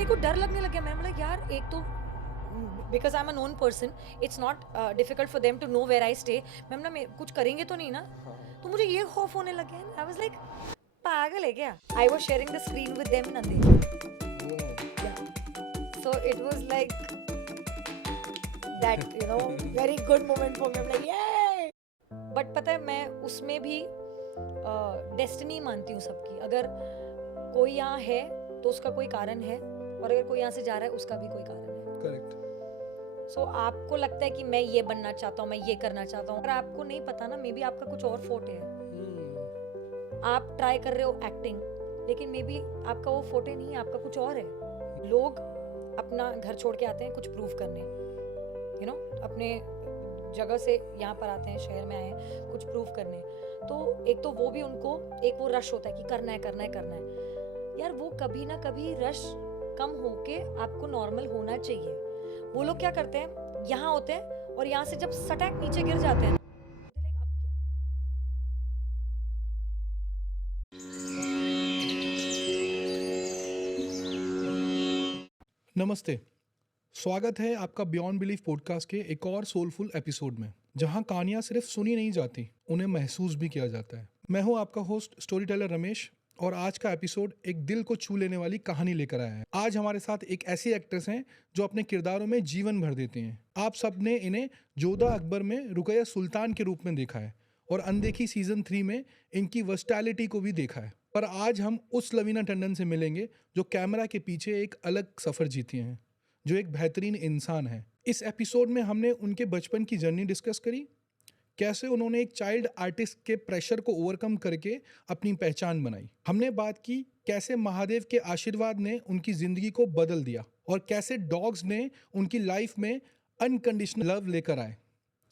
मेरे को डर लगने लग गया. मैंने बोला यार एक तो because I am a known person it's not difficult for them to know where I stay. Ma'am ना कुछ करेंगे तो नहीं ना. तो मुझे ये खौफ होने लग गया. आई वाज लाइक पागल है क्या. I was sharing the screen with them in Andheri. So it was like that very good moment for me. Like ये बट पता है मैं उसमें भी डेस्टिनी मानती हूँ सबकी. अगर कोई यहाँ है तो उसका कोई कारण है और अगर कोई यहाँ से जा रहा है उसका भी कोई कारण है. करेक्ट. सो आपको लगता है कि मैं ये बनना चाहता हूँ, मैं ये करना चाहता हूँ, अगर आपको नहीं पता ना मे बी आपका कुछ और फोटे है. आप ट्राई कर रहे हो एक्टिंग लेकिन मे बी आपका वो फोटे नहीं है, आपका कुछ और है. लोग अपना घर छोड़ के आते हैं कुछ प्रूव करने, अपने जगह से यहाँ पर आते हैं, शहर में आए हैं कुछ प्रूव करने. तो एक तो वो भी उनको एक वो रश होता है कि करना है करना है करना है. यार वो कभी ना कभी रश कम होके आपको नॉर्मल होना चाहिए. वो लोग क्या करते हैं यहाँ होते हैं और यहाँ से जब सटैक नीचे गिर जाते हैं नमस्ते, स्वागत है आपका बियॉन्ड बिलीफ पॉडकास्ट के एक और सोलफुल एपिसोड में, जहां कहानियां सिर्फ सुनी नहीं जाती, उन्हें महसूस भी किया जाता है. मैं हूं आपका होस्ट स्टोरी टेलर रमेश और आज का एपिसोड एक दिल को छू लेने वाली कहानी लेकर आया है. आज हमारे साथ एक ऐसी एक्ट्रेस हैं जो अपने किरदारों में जीवन भर देती हैं. आप सबने इन्हें जोधा अकबर में रुकैया सुल्तान के रूप में देखा है और अनदेखी सीजन 3 में इनकी वर्सटैलिटी को भी देखा है. पर आज हम उस लवीना टंडन से मिलेंगे जो कैमरा के पीछे एक अलग सफर जीती हैं, जो एक बेहतरीन इंसान है. इस एपिसोड में हमने उनके बचपन की जर्नी डिस्कस करी, कैसे उन्होंने एक चाइल्ड आर्टिस्ट के प्रेशर को ओवरकम करके अपनी पहचान बनाई. हमने बात की कैसे महादेव के आशीर्वाद ने उनकी जिंदगी को बदल दिया और कैसे डॉग्स ने उनकी लाइफ में अनकंडीशनल लव लेकर आए.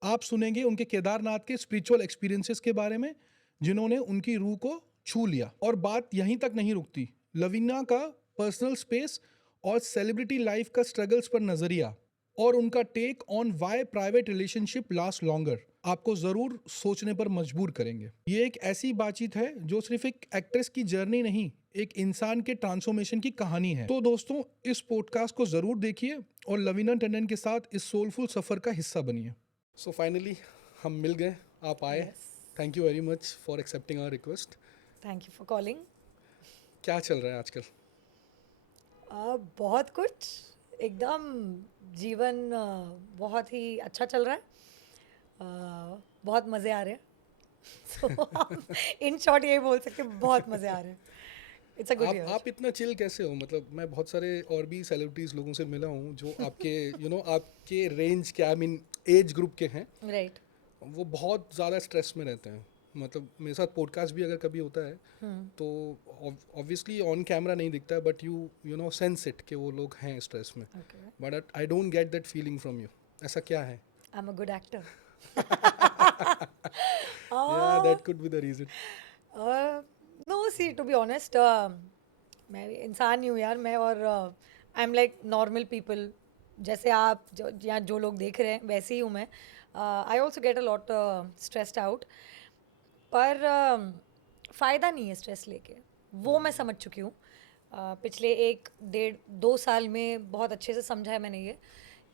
आप सुनेंगे उनके केदारनाथ के स्पिरिचुअल एक्सपीरियंसेस के बारे में जिन्होंने उनकी रूह को छू लिया. और बात यहीं तक नहीं रुकती. लवीना का पर्सनल स्पेस और सेलिब्रिटी लाइफ का स्ट्रगल्स पर नजरिया और उनका take on why private relationship last longer आपको जरूर सोचने पर मजबूर करेंगे. ये एक ऐसी बातचीत है जो सिर्फ एक एक्ट्रेस की जर्नी नहीं, एक इंसान के ट्रांसफॉर्मेशन की कहानी है. तो दोस्तों, इस पॉडकास्ट को जरूर देखिए और लवीना टंडन के साथ इस सोलफुल सफर का हिस्सा बनिए. सो फाइनली हम मिल गए, आप आए. Thank you very much for accepting our request. Thank you for calling. क्या चल रहा है आजकल? बहुत कुछ एकदम जीवन बहुत ही अच्छा चल रहा है. बहुत मज़े आ रहे हैं. सो इन शॉर्ट यही बोल सकते हैं, बहुत मज़े आ रहे हैं. It's a good year. आप इतना चिल कैसे हो? मतलब मैं बहुत सारे और भी सेलिब्रिटीज लोगों से मिला हूँ जो आपके आपके रेंज के, आई मीन एज ग्रुप के हैं. राइट. वो बहुत ज़्यादा स्ट्रेस में रहते हैं. मतलब मेरे साथ पॉडकास्ट भी अगर कभी होता है तो ऑब्वियसली ऑन कैमरा नहीं दिखता है, but you know sense it कि वो लोग हैं स्ट्रेस में. But I don't get that feeling from you. ऐसा क्या है? I am a good actor. Yeah, that could be the reason. No see to be honest मैं इंसान ही हूँ यार. मैं और I am like normal people. जैसे आप यहाँ जो लोग देख रहे हैं वैसे ही हूँ मैं. I also get a lot stressed out. पर फ़ायदा नहीं है स्ट्रेस लेके, वो मैं समझ चुकी हूँ. पिछले 1-1.5-2 साल में बहुत अच्छे से समझा है मैंने ये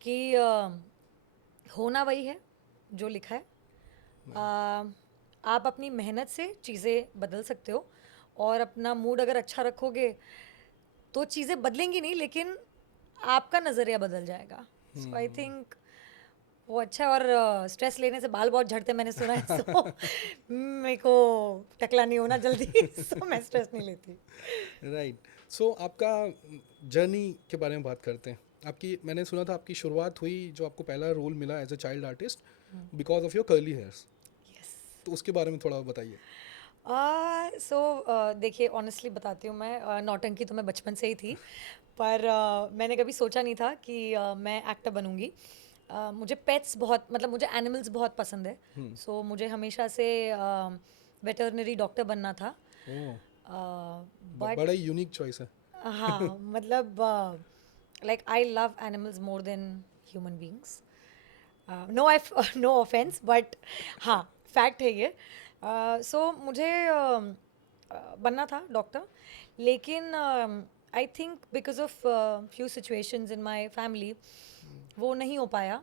कि होना वही है जो लिखा है. आप अपनी मेहनत से चीज़ें बदल सकते हो और अपना मूड अगर अच्छा रखोगे तो चीज़ें बदलेंगी नहीं, लेकिन आपका नज़रिया बदल जाएगा. सो आई थिंक वो अच्छा है. और स्ट्रेस लेने से बाल बहुत झड़ते मैंने सुना है. सो मेरे को टकला नहीं होना जल्दी. सो मैं स्ट्रेस नहीं लेती. राइट. सो आपका जर्नी के बारे में बात करते हैं. मैंने सुना था आपकी शुरुआत हुई, जो आपको पहला रोल मिला as a child artist because of your curly hairs. तो उसके बारे में थोड़ा बताइए. देखिए ऑनेस्टली बताती हूँ मैं, नौटंकी तो मैं बचपन से ही थी, पर मैंने कभी सोचा नहीं था कि मैं एक्टर बनूंगी. मुझे पेट्स बहुत, मतलब मुझे एनिमल्स बहुत पसंद है. सो मुझे हमेशा से वेटरनरी डॉक्टर बनना था. बड़ा ही यूनिक चॉइस है. हाँ मतलब like I love animals more than human beings. No offence, but हाँ फैक्ट है ये. सो मुझे बनना था डॉक्टर, लेकिन I think because of few situations in my family वो नहीं हो पाया.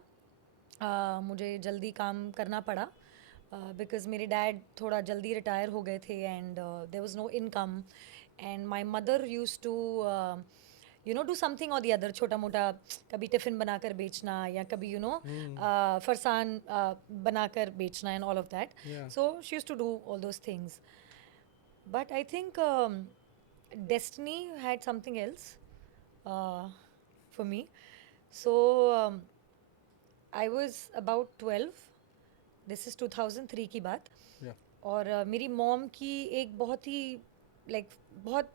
मुझे जल्दी काम करना पड़ा बिकॉज मेरे डैड थोड़ा जल्दी रिटायर हो गए थे and there was no income and my mother used to do something और दी अदर, छोटा मोटा कभी टिफ़िन बनाकर बेचना या कभी फरसान बनाकर बेचना and all of that. Yeah. So she used to do all those things. But I think destiny had something else for me. So I was about 12. This is 2003 की बात. Yeah. और मेरी मॉम की एक बहुत ही बहुत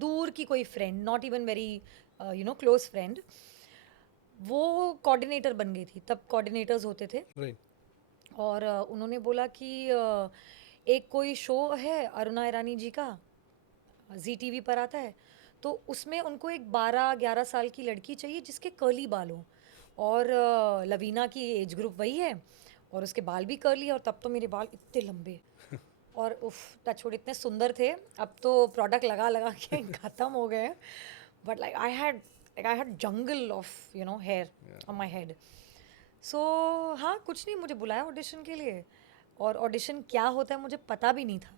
दूर की कोई friend, not even very close friend, वो कोऑर्डिनेटर बन गई थी. तब कोऑर्डिनेटर्स होते थे. Right. और उन्होंने बोला कि एक कोई शो है अरुणा ईरानी जी का, ZTV पर आता है, तो उसमें उनको एक 12-11 साल की लड़की चाहिए जिसके कर्ली बाल हों. और लवीना की एज ग्रुप वही है और उसके बाल भी कर्ली है. और तब तो मेरे बाल इतने लंबे और उफ टचवुड इतने सुंदर थे. अब तो प्रोडक्ट लगा लगा के ख़त्म हो गए. But I had jungle of hair on my head. So हाँ, कुछ नहीं, मुझे बुलाया ऑडिशन के लिए. और ऑडिशन क्या होता है मुझे पता भी नहीं था,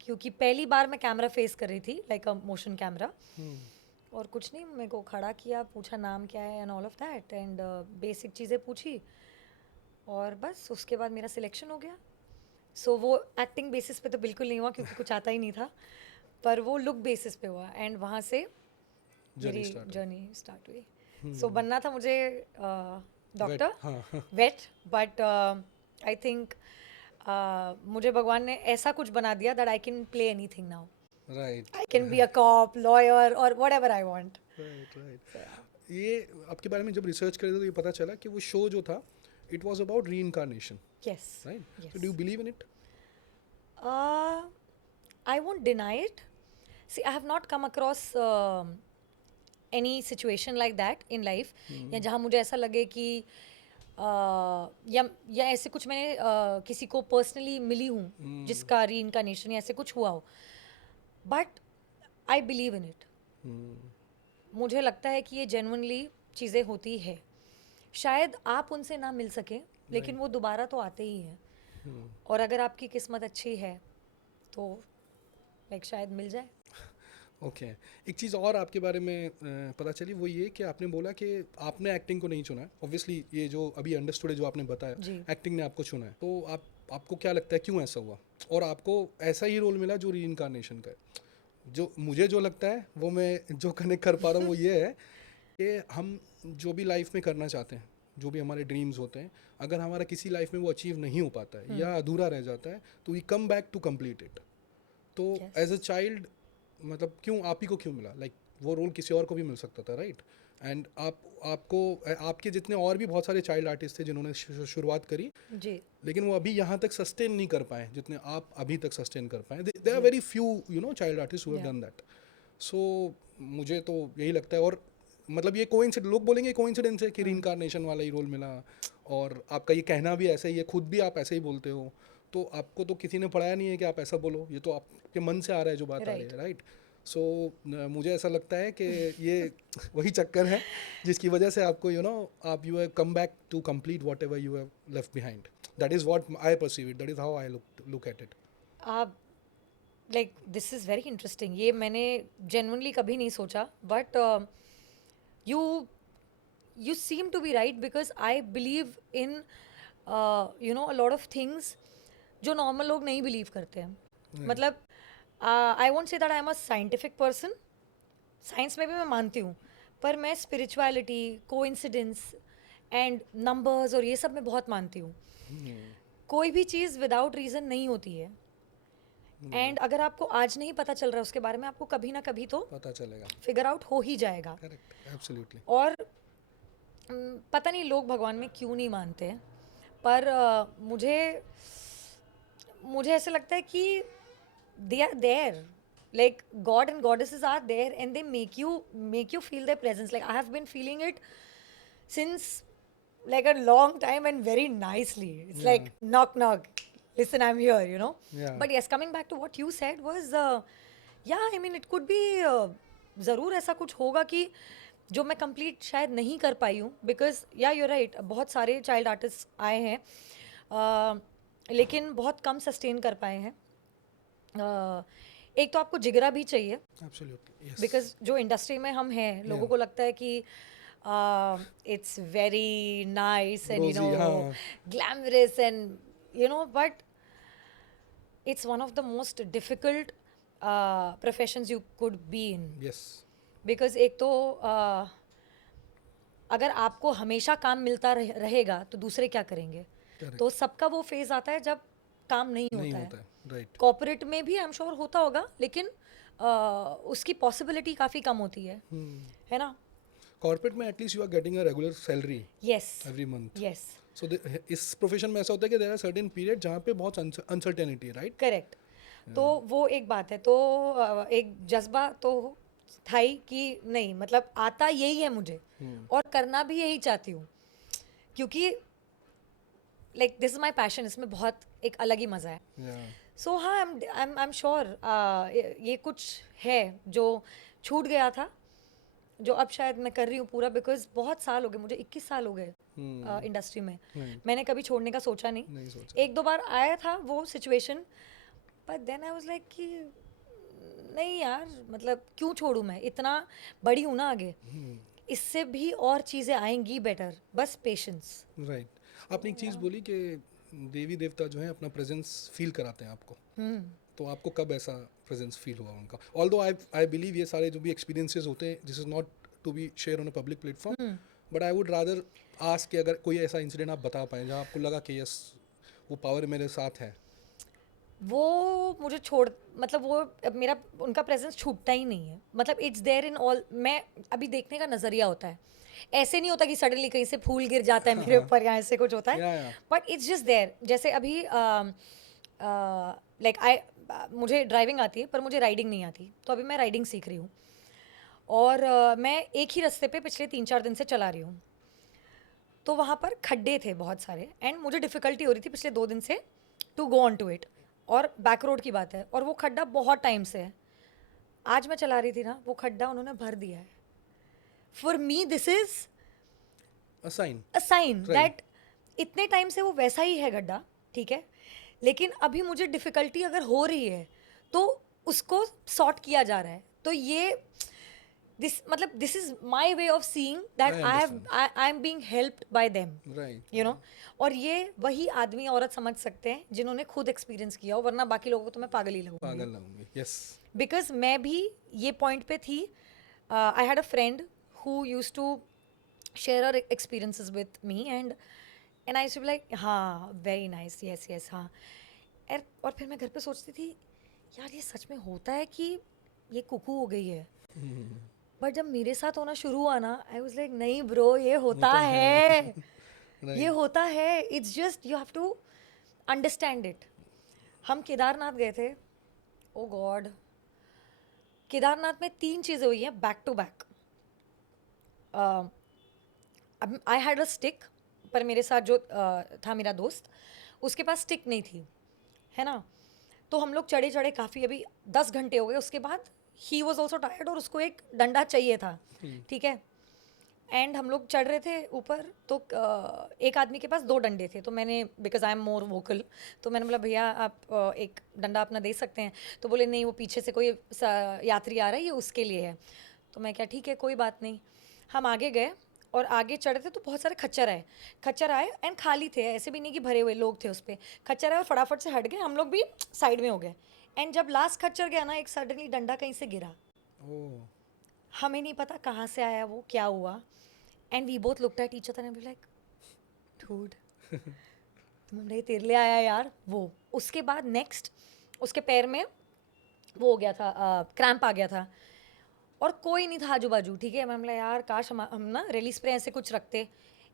क्योंकि पहली बार मैं कैमरा फेस कर रही थी, लाइक अ मोशन कैमरा. और कुछ नहीं, मेरे को खड़ा किया, पूछा नाम क्या है and all of that and basic चीज़ें पूछी और बस उसके बाद मेरा सिलेक्शन हो गया. सो वो एक्टिंग बेसिस पे तो बिल्कुल नहीं हुआ क्योंकि कुछ आता ही नहीं था, पर वो लुक बेसिस पे हुआ एंड वहाँ से मेरी जर्नी स्टार्ट हुई. सो बनना था मुझे doctor, wait, but I think मुझे भगवान ने ऐसा कुछ बना दिया that I can play anything now. Right. I can be a cop, lawyer or whatever I want. Right. ये आपके बारे में जब रिसर्च करे तो ये पता चला कि वो शो जो था it was about reincarnation. Yes. Right. Yes. So do you believe in it? I won't deny it. See, I have not come across any situation like that in life. या जहाँ मुझे ऐसा लगे कि या ऐसे कुछ मैंने किसी को पर्सनली मिली हूँ जिसका रीइंकारनेशन या ऐसे कुछ हुआ हो. But I believe in it. मुझे लगता है कि ये जेन्युइनली चीज़ें होती है. शायद आप उनसे ना मिल सकें लेकिन वो दोबारा तो आते ही हैं. और अगर आपकी किस्मत अच्छी है तो शायद मिल जाए. ओके. एक चीज़ और आपके बारे में पता चली, वो ये कि आपने बोला कि आपने एक्टिंग को नहीं चुना है. ऑब्वियसली ये जो अभी अंडरस्टूड है, जो आपने बताया, एक्टिंग ने आपको चुना है. तो आपको क्या लगता है क्यों ऐसा हुआ और आपको ऐसा ही रोल मिला जो रीइंकारनेशन का है? जो मुझे जो लगता है वो मैं जो कनेक्ट कर पा रहा हूँ वो ये है कि हम जो भी लाइफ में करना चाहते हैं, जो भी हमारे ड्रीम्स होते हैं, अगर हमारा किसी लाइफ में वो अचीव नहीं हो पाता है या अधूरा रह जाता है तो we come back to complete it. तो एज अ चाइल्ड मतलब क्यों आप ही को क्यों मिला? लाइक वो रोल किसी और को भी मिल सकता था, राइट? एंड आपको आपके जितने और भी बहुत सारे चाइल्ड आर्टिस्ट थे जिन्होंने शुरुआत करी जी, लेकिन वो अभी यहाँ तक सस्टेन नहीं कर पाए जितने आप अभी तक सस्टेन कर पाए. They are very few child artist who have done that. So मुझे तो यही लगता है. और मतलब ये कोइंसिडेंस, लोग बोलेंगे कोइंसिडेंस है कि रीइंकारनेशन वाला ही रोल मिला, और आपका ये कहना भी ऐसा ही है, खुद भी आप ऐसे ही बोलते हो. तो आपको तो किसी ने पढ़ाया नहीं है कि आप ऐसा बोलो, ये तो आपके मन से आ रहा है जो बात आ रही है, राइट? सो मुझे ऐसा लगता है कि ये वही चक्कर है जिसकी वजह से आपको आप you have come back to complete whatever you have left behind. That is what I perceive it, that is how I look at it. Like this is very interesting. ये मैंने जेन्युइनली कभी नहीं सोचा, but you seem to be right because I believe in a lot of things जो normal लोग नहीं believe करते हैं. मतलब I won't say that I am a scientific person. Science में भी मैं मानती हूँ, पर मैं स्पिरिचुअलिटी, कोइंसिडेंस एंड नंबर्स और ये सब मैं बहुत मानती हूँ. कोई भी चीज़ विदाउट रीज़न नहीं होती है. एंड अगर आपको आज नहीं पता चल रहा है उसके बारे में, आपको कभी ना कभी तो पता चलेगा, फिगर आउट हो ही जाएगा. Correct, absolutely. और पता नहीं लोग भगवान में क्यों नहीं मानते हैं, पर मुझे ऐसा लगता है कि they are there, like God and goddesses are there and they make you feel their presence. Like I have been feeling it since like a long time and very nicely. It's like knock knock, listen, I'm here, Yeah. But yes, coming back to what you said was या I mean it could be, ज़रूर ऐसा कुछ होगा कि जो मैं complete शायद नहीं कर पाई हूँ, बिकॉज या यू राइट, बहुत सारे चाइल्ड आर्टिस्ट आए हैं, लेकिन बहुत कम सस्टेन कर पाए हैं. एक तो आपको जिगरा भी चाहिए, एब्सोल्युटली यस. बिकॉज जो इंडस्ट्री में हम हैं, लोगों Yeah. को लगता है कि it's very nice and you Rosy, no हाँ. Glamorous and you know, but it's one of the most difficult professions you could be in, yes. because एक तो अगर आपको हमेशा काम मिलता रहेगा तो दूसरे क्या करेंगे. Correct. तो सबका वो फेज आता है जब काम नहीं नहीं होता होता है. है. राइट. कॉर्पोरेट में भी आई एम श्योर होता होगा, लेकिन उसकी पॉसिबिलिटी काफ़ी कम होती है ना. कॉर्पोरेट में at least you are getting a regular salary yes every month. Yes so इस प्रोफेशन में ऐसा होता है कि देयर आर सर्टेन पीरियड जहाँ पे बहुत अनसर्टेनिटी है, राइट. करेक्ट. तो वो एक बात है. तो एक जज्बा तो था ही कि नहीं, मतलब आता यही है मुझे और करना भी यही चाहती हूँ, क्योंकि like this is my passion. इसमें बहुत एक अलग ही मज़ा है. सो हाँ, आई एम श्योर ये कुछ है जो छूट गया था, जो अब शायद मैं कर रही हूँ पूरा, बिकॉज बहुत साल हो गए मुझे, 21 साल हो गए इंडस्ट्री में. मैंने कभी छोड़ने का सोचा नहीं. नहीं सोचा. एक दो बार आया था वो situation, but then I was like कि नहीं यार, मतलब क्यों छोड़ूं, मैं इतना बड़ी हूँ ना आगे, इससे भी और चीज़ें आएंगी बेटर, बस पेशेंस. राइट. आपने एक चीज़ बोली कि देवी देवता जो है अपना प्रेजेंस फील कराते हैं आपको. तो आपको कब ऐसा प्रेजेंस फील हुआ उनका? ऑल्दो आई बिलीव ये सारे जो भी एक्सपीरियंसेस होते हैं, this is not to be share on a public platform, but I would rather ask कि अगर कोई ऐसा इंसिडेंट आप बता पाएं जहाँ आपको लगा कि यस वो पावर मेरे साथ है. वो मुझे छोड़, मतलब वो मेरा उनका प्रेजेंस छूटता ही नहीं है. मतलब इट्स देयर इन ऑल. मैं अभी देखने का नज़रिया होता है, ऐसे नहीं होता कि सडनली कहीं से फूल गिर जाता है मेरे ऊपर या ऐसे कुछ होता है, Yeah, yeah. But it's just there. जैसे अभी लाइक मुझे ड्राइविंग आती है पर मुझे राइडिंग नहीं आती, तो अभी मैं राइडिंग सीख रही हूँ और मैं एक ही रास्ते पे पिछले 3-4 दिन से चला रही हूँ. तो वहाँ पर खड्डे थे बहुत सारे एंड मुझे डिफ़िकल्टी हो रही थी पिछले 2 दिन से to go on to it, और बैक रोड की बात है और वो खड्डा बहुत टाइम से है. आज मैं चला रही थी ना, वो खड्डा उन्होंने भर दिया है. For me this is a sign. A sign Right. That इतने टाइम से वो वैसा ही है गड्ढा, ठीक है, लेकिन अभी मुझे डिफ़िकल्टी अगर हो रही है तो उसको सॉर्ट किया जा रहा है. तो ये this is my way of seeing that I am being helped bye them, right. You know. और ये वही आदमी औरत समझ सकते हैं जिन्होंने खुद एक्सपीरियंस किया हो, वरना बाकी लोगों को तो मैं पागल ही लगूंगी. पागल लगूंगी. यस. बिकॉज मैं भी ये पॉइंट पे थी. I had a friend who use to share her experiences with me and I used to be like हाँ वेरी नाइस, यस यस हाँ. और फिर मैं घर पे सोचती थी यार ये सच में होता है कि ये कुकू हो गई है. बट जब मेरे साथ होना शुरू हुआ ना, आई वाज लाइक नहीं ब्रो, ये होता है. ये होता है. It's just you have to understand it. हम केदारनाथ गए थे. ओ गॉड, केदारनाथ में 3 चीज़ें हुई हैं back to back. I had a stick, पर मेरे साथ जो था मेरा दोस्त, उसके पास स्टिक नहीं थी, है ना. तो हम लोग चढ़े चढ़े काफ़ी, अभी 10 घंटे हो गए. उसके बाद ही वॉज ऑल्सो टायर्ड और उसको एक डंडा चाहिए था, ठीक है. एंड हम लोग चढ़ रहे थे ऊपर, तो एक आदमी के पास 2 डंडे थे. तो मैंने, because I am more vocal, तो मैंने बोला भैया आप एक डंडा अपना दे सकते हैं. तो बोले नहीं, वो पीछे से कोई यात्री आ रहा है, ये उसके लिए है. तो मैं क्या ठीक है कोई बात नहीं. हम आगे गए और आगे चढ़े थे तो बहुत सारे खच्चर आए एंड खाली थे, ऐसे भी नहीं कि भरे हुए लोग थे उस पर. खच्चर आए और फटाफट से हट गए, हम लोग भी साइड में हो गए. एंड जब लास्ट खच्चर गया ना, एक सडनली डंडा कहीं से गिरा. हमें नहीं पता कहाँ से आया वो, क्या हुआ. And we both looked at each other and we like dude तुमने तेरे लिए आया यार वो. उसके बाद नेक्स्ट उसके पैर में वो हो गया था, क्रैम्प आ गया था और कोई नहीं था आजू बाजू, ठीक है. मैं बोला यार काश हम ना रेली स्प्रे ऐसे कुछ रखते.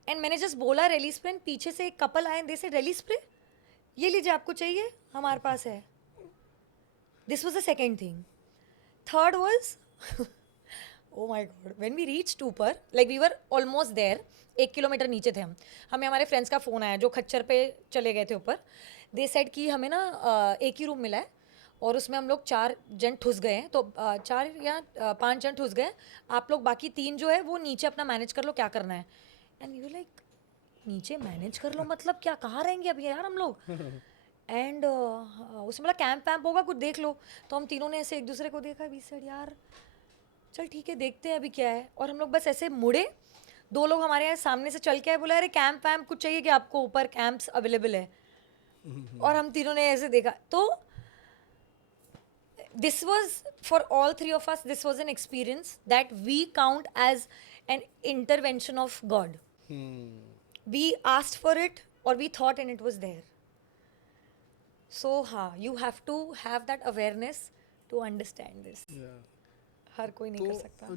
एंड मैंने जस्ट बोला रेली स्प्रे, पीछे से एक कपल आए, दे से रेली स्प्रे ये लीजिए, आपको चाहिए, हमारे पास है. This was the second thing. Third was oh my god, when we reached ऊपर, like we were almost there, 1 kilometre नीचे थे हम. हमें हमारे फ्रेंड्स का फ़ोन आया जो खच्चर पे चले गए थे ऊपर. दे सेड कि हमें ना एक ही रूम मिला है और उसमें हम लोग 4 जन ठुस गए हैं, तो 4 या 5 जन ठुस गए, आप लोग बाकी 3 जो है वो नीचे अपना मैनेज कर लो क्या करना है। एंड यू लाइक नीचे मैनेज कर लो मतलब क्या, कहाँ रहेंगे अभी यार हम लोग। एंड उसमें बोला कैंप वैम्प होगा कुछ देख लो, तो हम तीनों ने ऐसे एक दूसरे को देखा, वी सेड यार चल ठीक है देखते हैं अभी क्या है। और हम लोग बस ऐसे मुड़े, 2 लोग हमारे यहाँ सामने से चल के आए, बोला अरे कैंप वैम्प कुछ चाहिए कि आपको, ऊपर कैंप्स अवेलेबल है। और हम तीनों ने ऐसे देखा, तो this was for all 3 of us, this was an experience that we count as an intervention of God. We asked for it or we thought and it was there. So you have to have that awareness to understand this. हर कोई नहीं कर सकता। तो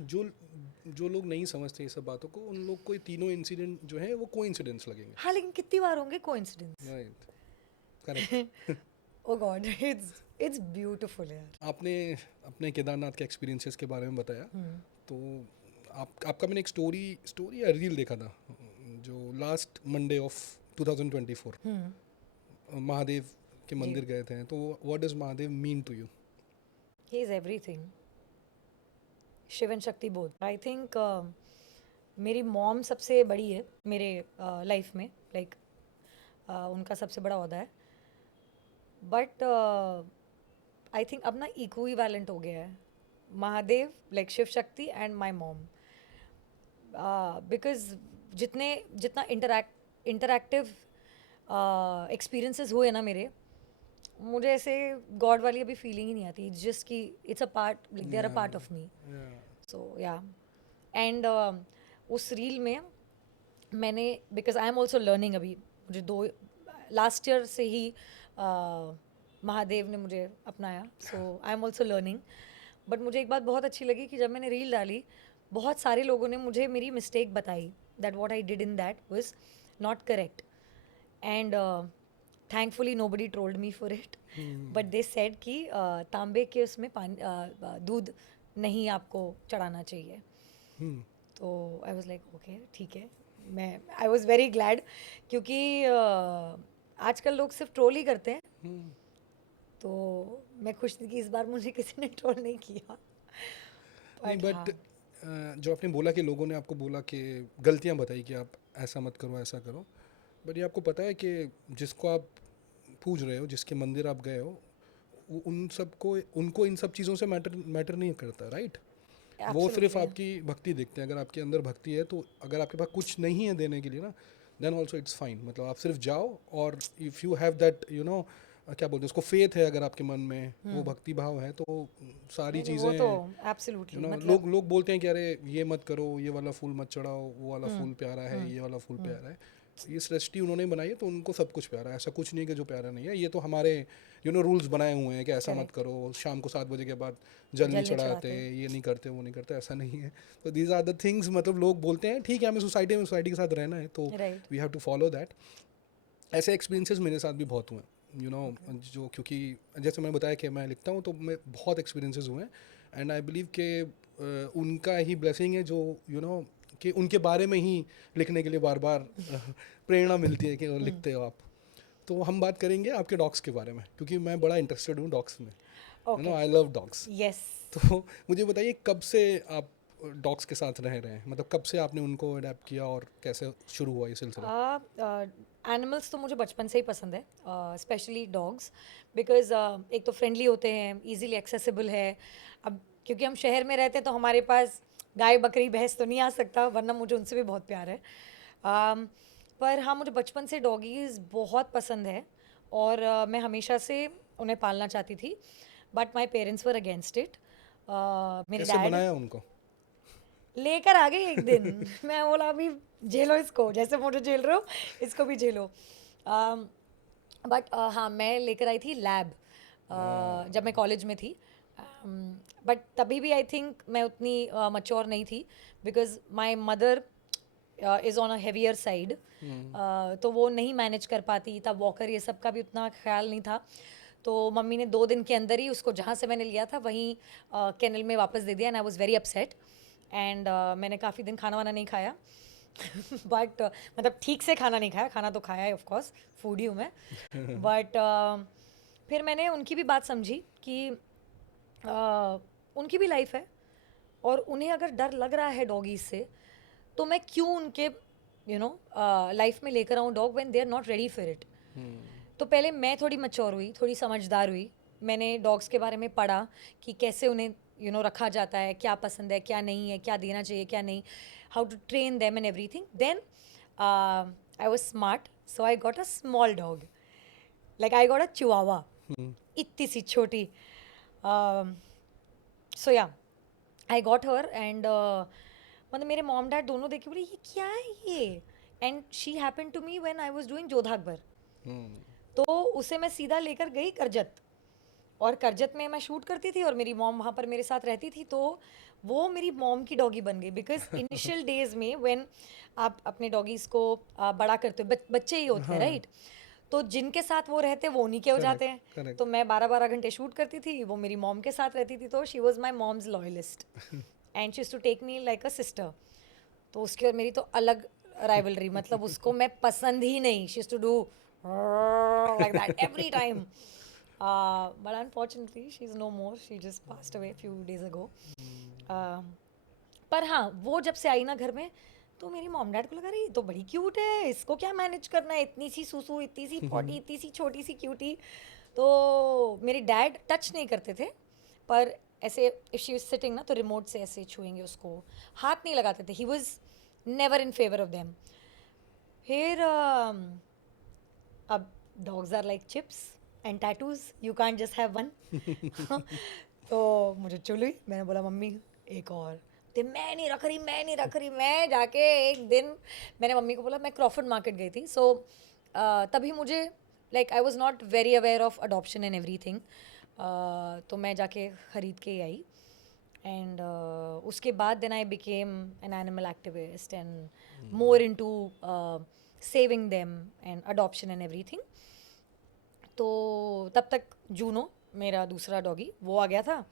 जो लोग नहीं समझते ये सब बातों को, उन लोग को ये तीनों इंसिडेंट जो है वो कोइंसिडेंस लगेंगे। हाँ लेकिन कितनी बार होंगे coincidence. Right, correct. Oh God, it's beautiful यार। आपने अपने केदारनाथ के एक्सपीरियंसेस के बारे में बताया, तो आपका मैंने एक स्टोरी या रील देखा था जो लास्ट मंडे ऑफ 2024 महादेव के मंदिर गए थे, तो what does Mahadev mean to you? He is everything. Shiv and Shakti both. I think मेरी मॉम सबसे बड़ी है मेरे लाइफ में, लाइक उनका सबसे बड़ा ओहदा है, बट आई थिंक अब ना इक्विवेलेंट हो गया है Mahadev, like Shiv Shakti and my mom, because जितना इंटरैक्टिव एक्सपीरियंसेस हुए ना मेरे, मुझे ऐसे गॉड वाली अभी फीलिंग ही नहीं आती, जस्ट कि it's a part, like they are a part of me. So या एंड उस रील में मैंने, because I am also learning, अभी मुझे लास्ट ईयर से ही महादेव ने मुझे अपनाया, so I am also learning. But मुझे एक बात बहुत अच्छी लगी कि जब मैंने रील डाली, बहुत सारे लोगों ने मुझे मेरी मिस्टेक बताई, that what I did in that was not correct, and thankfully nobody trolled me for it, but they said कि तांबे के उसमें पानी दूध नहीं आपको चढ़ाना चाहिए। तो आई वाज लाइक ओके ठीक है, आई वाज वेरी ग्लैड, क्योंकि आजकल लोग सिर्फ ट्रोल ही करते हैं, तो मैं खुश थी कि इस बार मुझे किसी ने ट्रोल नहीं किया। बट जो आपने बोला कि लोगों ने आपको बोला कि गलतियां बताई कि आप ऐसा मत करो ऐसा करो, बट ये आपको पता है कि जिसको आप पूज रहे हो, जिसके मंदिर आप गए हो, उनको इन सब चीज़ों से मैटर नहीं करता, राइट? वो सिर्फ आपकी भक्ति देखते हैं। अगर आपके अंदर भक्ति है, तो अगर आपके पास कुछ नहीं है देने के लिए ना, देन ऑल्सो इट्स फाइन। मतलब आप सिर्फ जाओ, और इफ़ यू हैव दैट क्या बोलते हैं उसको, फेथ है अगर आपके मन में, वो भक्ति भाव है, तो सारी चीज़ें तो एब्सोल्युटली, लोग बोलते हैं कि अरे ये मत करो, ये वाला फूल मत चढ़ाओ, वो वाला फूल प्यारा है, ये वाला फूल प्यारा है। ये सृष्टि उन्होंने बनाई है, तो उनको सब कुछ प्यारा है, ऐसा कुछ नहीं कि जो प्यारा नहीं है। ये तो हमारे रूल्स बनाए हुए हैं कि ऐसा मत करो, शाम को 7 बजे के बाद जल नहीं चढ़ाते, ये नहीं करते, वो नहीं करते, ऐसा नहीं है। तो दीज आर द थिंग्स, मतलब लोग बोलते हैं ठीक है हमें सोसाइटी के साथ रहना है, तो we have to follow that. ऐसे एक्सपीरियंसेस मेरे साथ भी बहुत हुए हैं, जो, क्योंकि जैसे मैंने बताया कि मैं लिखता हूँ, तो मैं बहुत एक्सपीरियंसेस हुए हैं, एंड आई बिलीव कि उनका ही ब्लेसिंग है जो कि उनके बारे में ही लिखने के लिए बार बार प्रेरणा मिलती है कि वो लिखते हो आप। तो हम बात करेंगे आपके डॉग्स के बारे में, क्योंकि मैं बड़ा इंटरेस्टेड हूँ डॉग्स में। I love dogs. यस। तो मुझे बताइए कब से आप डॉग्स के साथ रह रहे हैं, मतलब कब से आपने उनको अडेप्ट किया और कैसे शुरू हुआ ये सिलसिला? एनिमल्स तो मुझे बचपन से ही पसंद है, स्पेशली डॉग्स, बिकॉज एक तो फ्रेंडली होते हैं, इजीली एक्सेसिबल है। अब क्योंकि हम शहर में रहते हैं, तो हमारे पास गाय बकरी भैंस तो नहीं आ सकता, वरना मुझे उनसे भी बहुत प्यार है। पर हाँ, मुझे बचपन से डॉगीज़ बहुत पसंद है, और मैं हमेशा से उन्हें पालना चाहती थी, but my parents were against it. मेरे कैसे बनाया उनको? लेकर आ गई एक दिन। मैं बोला अभी झेलो इसको, जैसे मुझे झेल रहे हो इसको भी झेलो। बट हाँ, मैं लेकर आई थी लैब जब मैं कॉलेज में थी, बट तभी भी आई थिंक मैं उतनी मच्योर नहीं थी, because my mother is on a heavier side, तो वो नहीं मैनेज कर पाती, तब वॉकर ये सब का भी उतना ख्याल नहीं था। तो मम्मी ने 2 दिन के अंदर ही उसको जहाँ से मैंने लिया था वहीं केनल में वापस दे दिया, and I was very upset, and मैंने काफ़ी दिन खाना वाना नहीं खाया। बट मतलब ठीक से खाना नहीं खाया, खाना तो खाया है ऑफकोर्स, फूडी हूँ मैं। बट फिर मैंने उनकी भी बात समझी कि उनकी भी लाइफ है और उन्हें अगर डर लग रहा है डॉगीज से तो मैं क्यों उनके लाइफ में लेकर आऊँ dog when they are not ready for it. तो पहले मैं थोड़ी मैच्योर हुई, थोड़ी समझदार हुई, मैंने डॉग्स के बारे में पढ़ा कि कैसे उन्हें रखा जाता है, क्या पसंद है क्या नहीं है, क्या देना चाहिए क्या नहीं, how to train them and everything. Then I was smart, so I got a small dog, like I got a chihuahua, इतनी सी छोटी। सो या आई गॉट हर एंड मतलब मेरे मॉम डैड दोनों देखे बोले ये क्या है ये, and she happen to me when I was doing Jodha Akbar. तो उसे मैं सीधा लेकर गई करजत, और करजत में मैं शूट करती थी और मेरी मॉम वहाँ पर मेरे साथ रहती थी, तो वो मेरी मॉम की डॉगी बन गई। बिकॉज इनिशियल डेज में व्हेन आप अपने डॉगीज को बड़ा करते हो, बच्चे ही होते हैं राइट, तो जिनके साथ वो रहते हैं वो उन्हीं के हो जाते हैं। तो मैं 12-12 घंटे शूट करती थी, वो मेरी मॉम के साथ रहती थी, तो she was my mom's loyalist and she used to take me like a sister. तो उसकी और मेरी तो अलग राइवलरी, मतलब उसको मैं पसंद ही नहीं, she used to do like that every time. But unfortunately she's no more, she just passed away a few days ago. पर हाँ, वो जब से आई ना घर में तो मेरी मॉम डैड को लगा रही तो बड़ी क्यूट है, इसको क्या मैनेज करना है, इतनी सी सुसु, इतनी सी पॉटी, इतनी सी छोटी सी क्यूटी। तो मेरे डैड टच नहीं करते थे, पर ऐसे इफ शी वाज सिटिंग ना तो रिमोट से ऐसे छुएंगे उसको, हाथ नहीं लगाते थे। He was never in favour of them. फिर अब dogs are like chips and tattoos, you can't just have one. तो मुझे चुल हुई, मैंने बोला मम्मी एक और। तो मैं नहीं रख रही, मैं नहीं रख रही। मैं जाके एक दिन मैंने मम्मी को बोला, मैं क्रॉफर्ड मार्केट गई थी, सो तभी मुझे like I was not very aware of adoption and everything. तो मैं जाके ख़रीद के आई एंड उसके बाद then I became an animal activist and more into saving them and adoption and everything. तो तब तक जूनो मेरा दूसरा डॉगी वो आ गया था।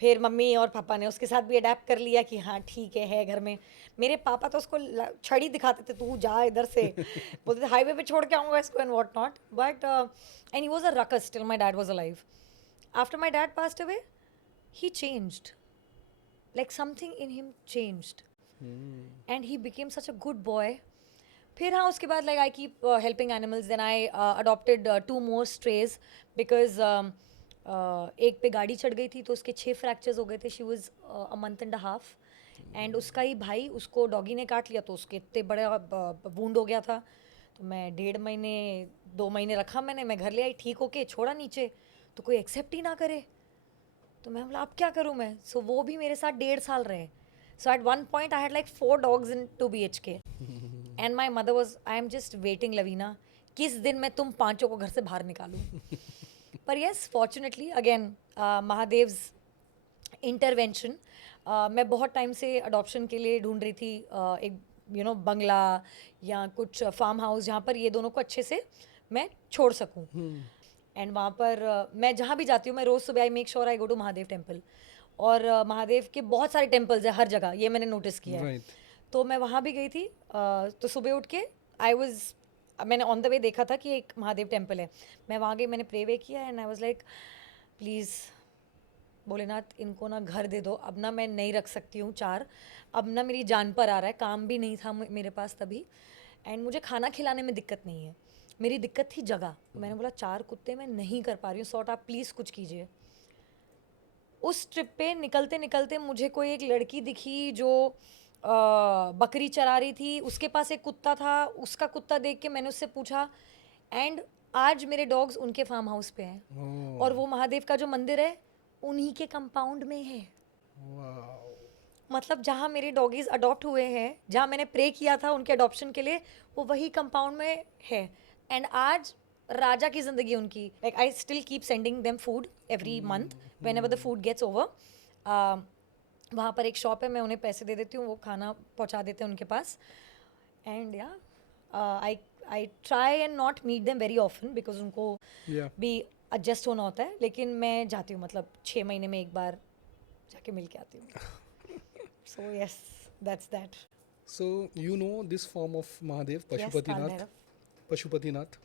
फिर मम्मी और पापा ने उसके साथ भी अडेप्ट कर लिया कि हाँ ठीक है घर में। मेरे पापा तो उसको छड़ी दिखाते थे, तू जा इधर से, बोलते थे हाईवे पे छोड़ के आऊँगा इसको and what not, but and he was a ruckus till my dad was alive. After my dad passed away he changed, like something in him changed and he became such a good boy. फिर हाँ उसके बाद like I keep helping animals, then I adopted 2 more strays because एक पे गाड़ी चढ़ गई थी तो उसके 6 फ्रैक्चर्स हो गए थे। she was a month and a half and उसका ही भाई उसको डॉगी ने काट लिया तो उसके इतने बड़ा वुंड हो गया था। तो मैं 1.5 महीने 2 महीने रखा मैंने, मैं घर ले आई ठीक होके, छोड़ा नीचे तो कोई एक्सेप्ट ही ना करे। तो मैं बोला अब क्या करूँ मैं। सो वो भी मेरे साथ 1.5 साल रहे। So at one point I had like 4 dogs in 2 BHK and my mother was I am just waiting Lavina किस दिन मैं तुम 5 को घर से बाहर निकालूँ। पर येस फॉर्चुनेटली अगेन महादेव्स इंटरवेंशन, मैं बहुत टाइम से अडॉप्शन के लिए ढूंढ रही थी एक बंगला या कुछ फार्म हाउस जहाँ पर ये दोनों को अच्छे से मैं छोड़ सकूँ। एंड वहाँ पर मैं जहाँ भी जाती हूँ मैं रोज़ सुबह I make sure I go to Mahadev temple, और महादेव के बहुत सारे टेम्पल्स है हर जगह, ये मैंने नोटिस किया है। तो मैं वहाँ भी गई थी तो सुबह उठ के मैंने ऑन द वे देखा था कि एक महादेव टेम्पल है, मैं वहाँ गई, मैंने प्रे वे किया and I was like please Bholenath इनको ना घर दे दो, अब ना मैं नहीं रख सकती हूँ 4, अब ना मेरी जान पर आ रहा है, काम भी नहीं था मेरे पास तभी एंड मुझे खाना खिलाने में दिक्कत नहीं है, मेरी दिक्कत थी जगह। मैंने बोला 4 कुत्ते मैं नहीं कर पा रही हूँ सॉर्ट, आप प्लीज़ कुछ कीजिए। उस ट्रिप पे निकलते निकलते मुझे कोई एक लड़की दिखी जो बकरी चरा रही थी, उसके पास एक कुत्ता था, उसका कुत्ता देख के मैंने उससे पूछा एंड आज मेरे डॉग्स उनके फार्म हाउस पे हैं और वो महादेव का जो मंदिर है उन्हीं के कंपाउंड में है। मतलब जहाँ मेरे डॉगीज अडॉप्ट हुए हैं, जहाँ मैंने प्रे किया था उनके अडॉप्शन के लिए, वो वही कंपाउंड में है एंड आज राजा की ज़िंदगी उनकी। Like I still keep sending them food every month whenever the food gets over. वहाँ पर एक शॉप है, मैं उन्हें पैसे दे देती हूँ, वो खाना पहुँचा देते हैं उनके पास एंड या I try and not meet them very often because उनको भी एडजस्ट होना होता है, लेकिन मैं जाती हूँ मतलब 6 महीने में एक बार जाके मिल के आती हूँ। So yes that's that. So you know this form of Mahadev, Yes, Pashupatinath? Kal Pashupatinath.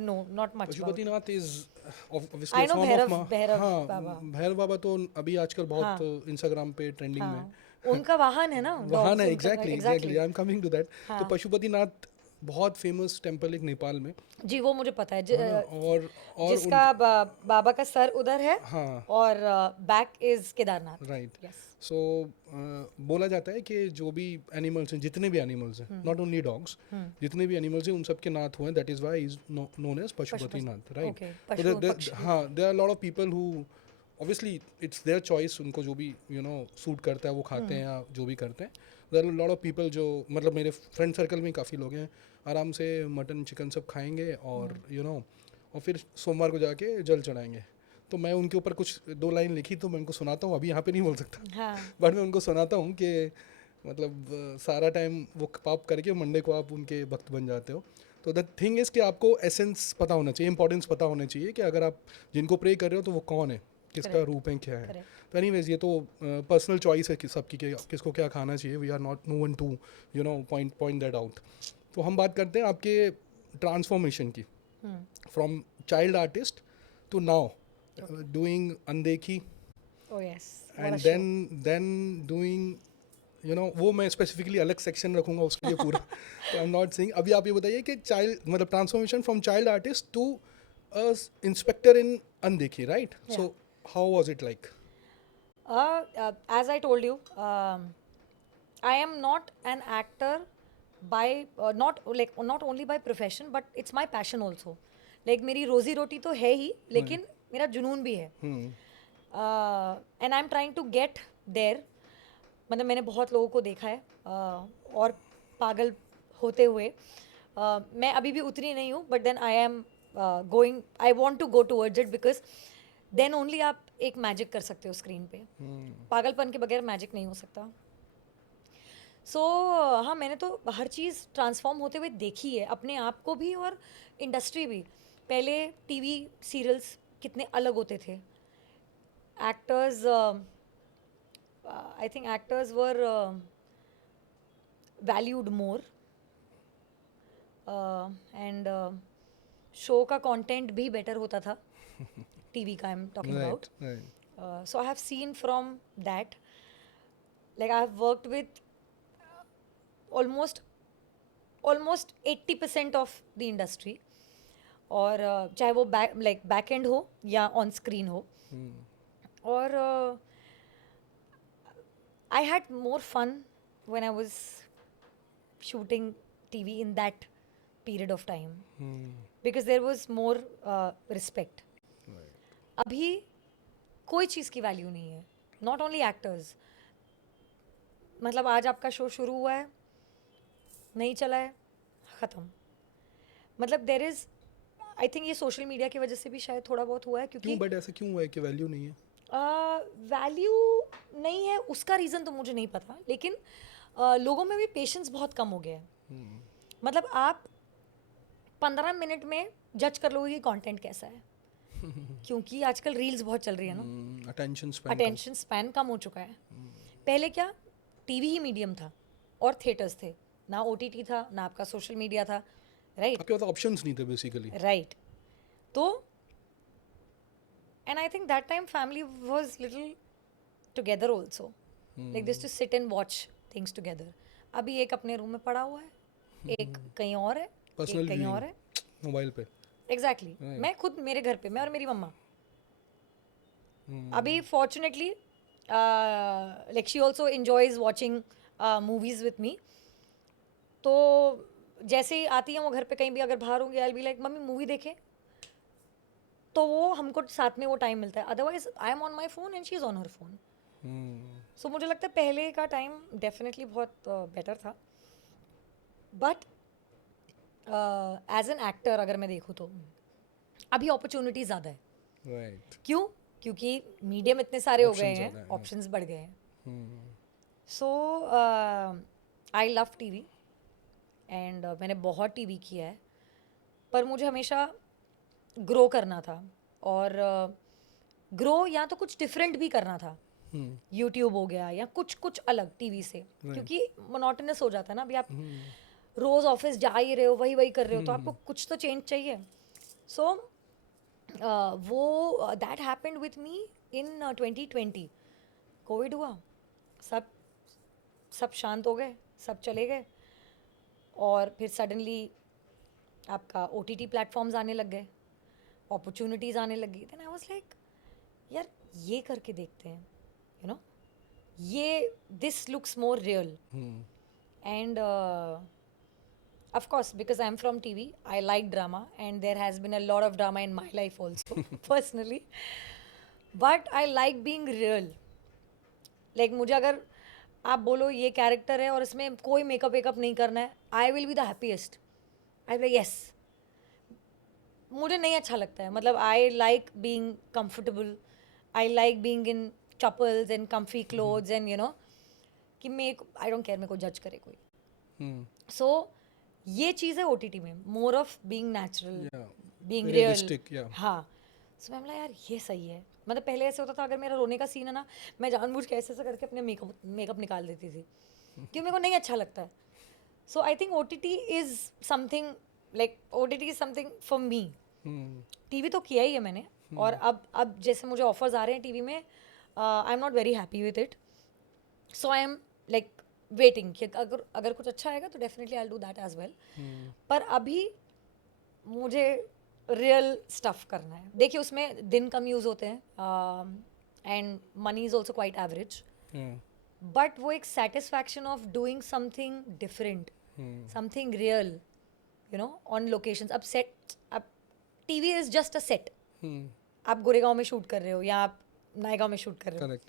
No, not much about it. Pashupatinath is obviously I know form Bhairav of Bhairav हाँ बाबा। भैरव बाबा तो अभी आजकल बहुत हाँ इंस्टाग्राम पे ट्रेंडिंग में हाँ उनका वाहन है ना, वहाँ डॉग्स ना उनका। Exactly exactly I am coming to that. तो हाँ पशुपतिनाथ बहुत फेमस टेम्पल एक नेपाल में, जी, वो मुझे पता है। है ना। और जिसका बाबा का सर उधर है हाँ और back is Kedarnath. Right. Yes. So बोला जाता है कि जो भी एनिमल्स हैं, जितने भी एनिमल्स हैं, नॉट ओनली डॉग्स, जितने भी एनिमल्स हैं उन सब के नाथ हुए हैं, that is why is known as Pashupatinath, right. Okay, तो पशु पक्षी। हाँ there are lot of people who obviously it's their choice, उनको जो भी सूट करता है वो खाते हैं या जो भी करते हैं। There are lot of people जो मतलब मेरे फ्रेंड सर्कल में काफ़ी लोग हैं, आराम से मटन चिकन सब खाएंगे और और फिर सोमवार को जाके जल चढ़ाएंगे। तो मैं उनके ऊपर कुछ 2 लाइन लिखी तो मैं उनको सुनाता हूँ, अभी यहाँ पे नहीं बोल सकता, हाँ बट मैं उनको सुनाता हूँ कि मतलब सारा टाइम वो पाप करके मंडे को आप उनके भक्त बन जाते हो। तो द थिंग इज़ कि आपको एसेंस पता होना चाहिए, इंपॉर्टेंस पता होना चाहिए कि अगर आप जिनको प्रे कर रहे हो तो वो कौन है, किसका Correct. रूप है, क्या है। करेक्ट। तो एनीवेज ये तो पर्सनल चॉइस है कि सबकी कि किसको क्या खाना चाहिए। We are not no one to point that out. तो हम बात करते हैं आपके ट्रांसफॉर्मेशन की, from child artist to now doing Undekhi oh yes, and then doing वो मैं स्पेसिफिकली अलग सेक्शन रखूंगा उसके लिए पूरा। तो आई एम नॉट सेइंग। अभी आप ये बताइए कि चाइल्ड मतलब transformation from child artist to inspector in Undekhi, right. So how was it like? as I told you, I am not an actor by not only by profession but it's my passion also. Like मेरी रोजी रोटी तो है ही, लेकिन मेरा जुनून भी है। And I am trying to get there. मतलब मैंने बहुत लोगों को देखा है और पागल होते हुए। मैं अभी भी उतनी नहीं हूँ, but then I am going, I want to go towards it because then only आप एक मैजिक कर सकते हो स्क्रीन पे। पागलपन के बगैर मैजिक नहीं हो सकता। सो हाँ, मैंने तो हर चीज़ ट्रांसफॉर्म होते हुए देखी है, अपने आप को भी और इंडस्ट्री भी। पहले टीवी सीरियल्स कितने अलग होते थे। Actors, I think actors were valued more, and show का कंटेंट भी बेटर होता था। टीवी का I am talking about. So I have seen from that, like I have worked with almost 80% of the industry, और चाहे वो back and हो या ऑन स्क्रीन हो। और I had more fun when I was shooting TV in that period of time because there was more respect. अभी कोई चीज़ की वैल्यू नहीं है, नॉट ओनली एक्टर्स। मतलब आज आपका शो शुरू हुआ है, नहीं चला है, ख़त्म। मतलब देर इज़, आई थिंक ये सोशल मीडिया की वजह से भी शायद थोड़ा बहुत हुआ है, क्योंकि बट ऐसा क्यों हुआ है कि वैल्यू नहीं है? वैल्यू नहीं है, उसका रीज़न तो मुझे नहीं पता, लेकिन लोगों में भी पेशेंस बहुत कम हो गया है। मतलब आप 15 मिनट में जज कर लोगे कि कंटेंट कैसा है, क्योंकि आजकल रील्स बहुत चल रही है ना। अटेंशन स्पैन कम हो चुका है। पहले क्या, टीवी ही मीडियम था और थिएटर्स थे, ना ओटीटी था, ना आपका सोशल मीडिया था, राइट। आपके पास ऑप्शंस नहीं थे बेसिकली, राइट। तो and I think that time family was little together also, like this to sit and watch things together. अभी एक अपने रूम में पड़ा हुआ है, एक कहीं और है, एक कहीं और है, मोबाइल पे। एग्जैक्टली मैं खुद मेरे घर पे, मैं और मेरी मम्मा। अभी fortunately like she also enjoys watching movies with me. तो जैसे ही आती है वो घर पे, कहीं भी अगर बाहर होंगी, आई बी लाइक मम्मी मूवी देखें, तो वो हमको साथ में वो टाइम मिलता है। Otherwise I am on my phone and she is on her phone. So मुझे लगता है पहले का टाइम डेफिनेटली बहुत बेटर था। बट एज एन एक्टर अगर मैं देखूँ तो अभी अपॉर्चुनिटी ज़्यादा है। राइट। क्यों? क्योंकि मीडियम इतने सारे हो गए हैं, ऑप्शंस बढ़ गए हैं। सो आई लव टीवी एंड मैंने बहुत टीवी किया है, पर मुझे हमेशा ग्रो करना था, और ग्रो या तो कुछ डिफरेंट भी करना था। यूट्यूब हो गया या कुछ अलग टीवी से, क्योंकि मोनोटोनस हो जाता है ना। अभी आप रोज़ ऑफिस जा ही रहे हो, वही कर रहे हो, तो आपको कुछ तो चेंज चाहिए। सो वो that happened with me in 2020. Covid हुआ, सब सब शांत हो गए, सब चले गए, और फिर सडनली आपका OTT प्लेटफॉर्म्स आने लग गए, अपॉर्चुनिटीज़ आने लगी. देन आई वाज लाइक, यार ये करके देखते हैं, यू नो, ये this looks more real. And of course, because I'm from TV, I like drama, and there has been a lot of drama in my life also, personally. But I like being real. Like मुझे अगर आप बोलो ये character है और इसमें कोई makeup wake up नहीं करना है, I will be the happiest. I will yes. मुझे नहीं अच्छा लगता है, मतलब I like being comfortable, I like being in chappals and comfy clothes and you no, कि मेरे को आई डोंट केयर मेरे को जज करे कोई. सो ये चीज़ है OTT में, more of being natural, being Realistic, real. yeah. हाँ. सो मैं बोला यार ये सही है. मतलब पहले ऐसे होता था, अगर मेरा रोने का सीन है ना, मैं जानबूझ के ऐसे करके अपने मेकअप निकाल देती थी, क्योंकि मेरे को नहीं अच्छा लगता है. So I think OTT is something, like OTT is something for me. TV तो किया ही है मैंने, और अब जैसे मुझे ऑफर्स आ रहे हैं टीवी में, I am not very happy with it. So I am like waiting कि अगर कुछ अच्छा आएगा तो definitely I will do that as well. पर अभी मुझे रियल स्टफ करना है. देखिए उसमें दिन कम यूज़ होते हैं, and money is also quite average, but वो एक satisfaction of doing something different, something real, you know, on locations. अब सेट, अब TV is just a set. आप गोरेगांव में शूट कर रहे हो या आप नायगांव में शूट कर रहे हो. Correct.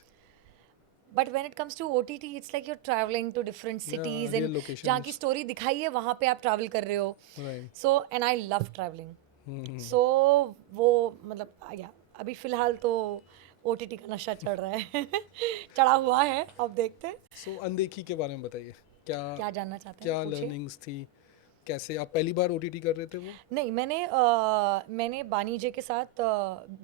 But when it comes to OTT, it's like you are travelling to different cities, real and locations. जहाँ की स्टोरी दिखाई है वहाँ पे आप ट्रैवल कर रहे हो. Right. So and I love travelling. So वो मतलब या अभी फिलहाल तो OTT का नशा चढ़ रहा है. चढ़ा हुआ है, अब देखते हैं. So अनदेखी के बारे में बताइए, क्या क्या जानना चाहते क्या हैं, पूछिए. लर्निंग्स थी, कैसे आप पहली बार OTT कर रहे थे वो? नहीं, मैंने बानी जे के साथ,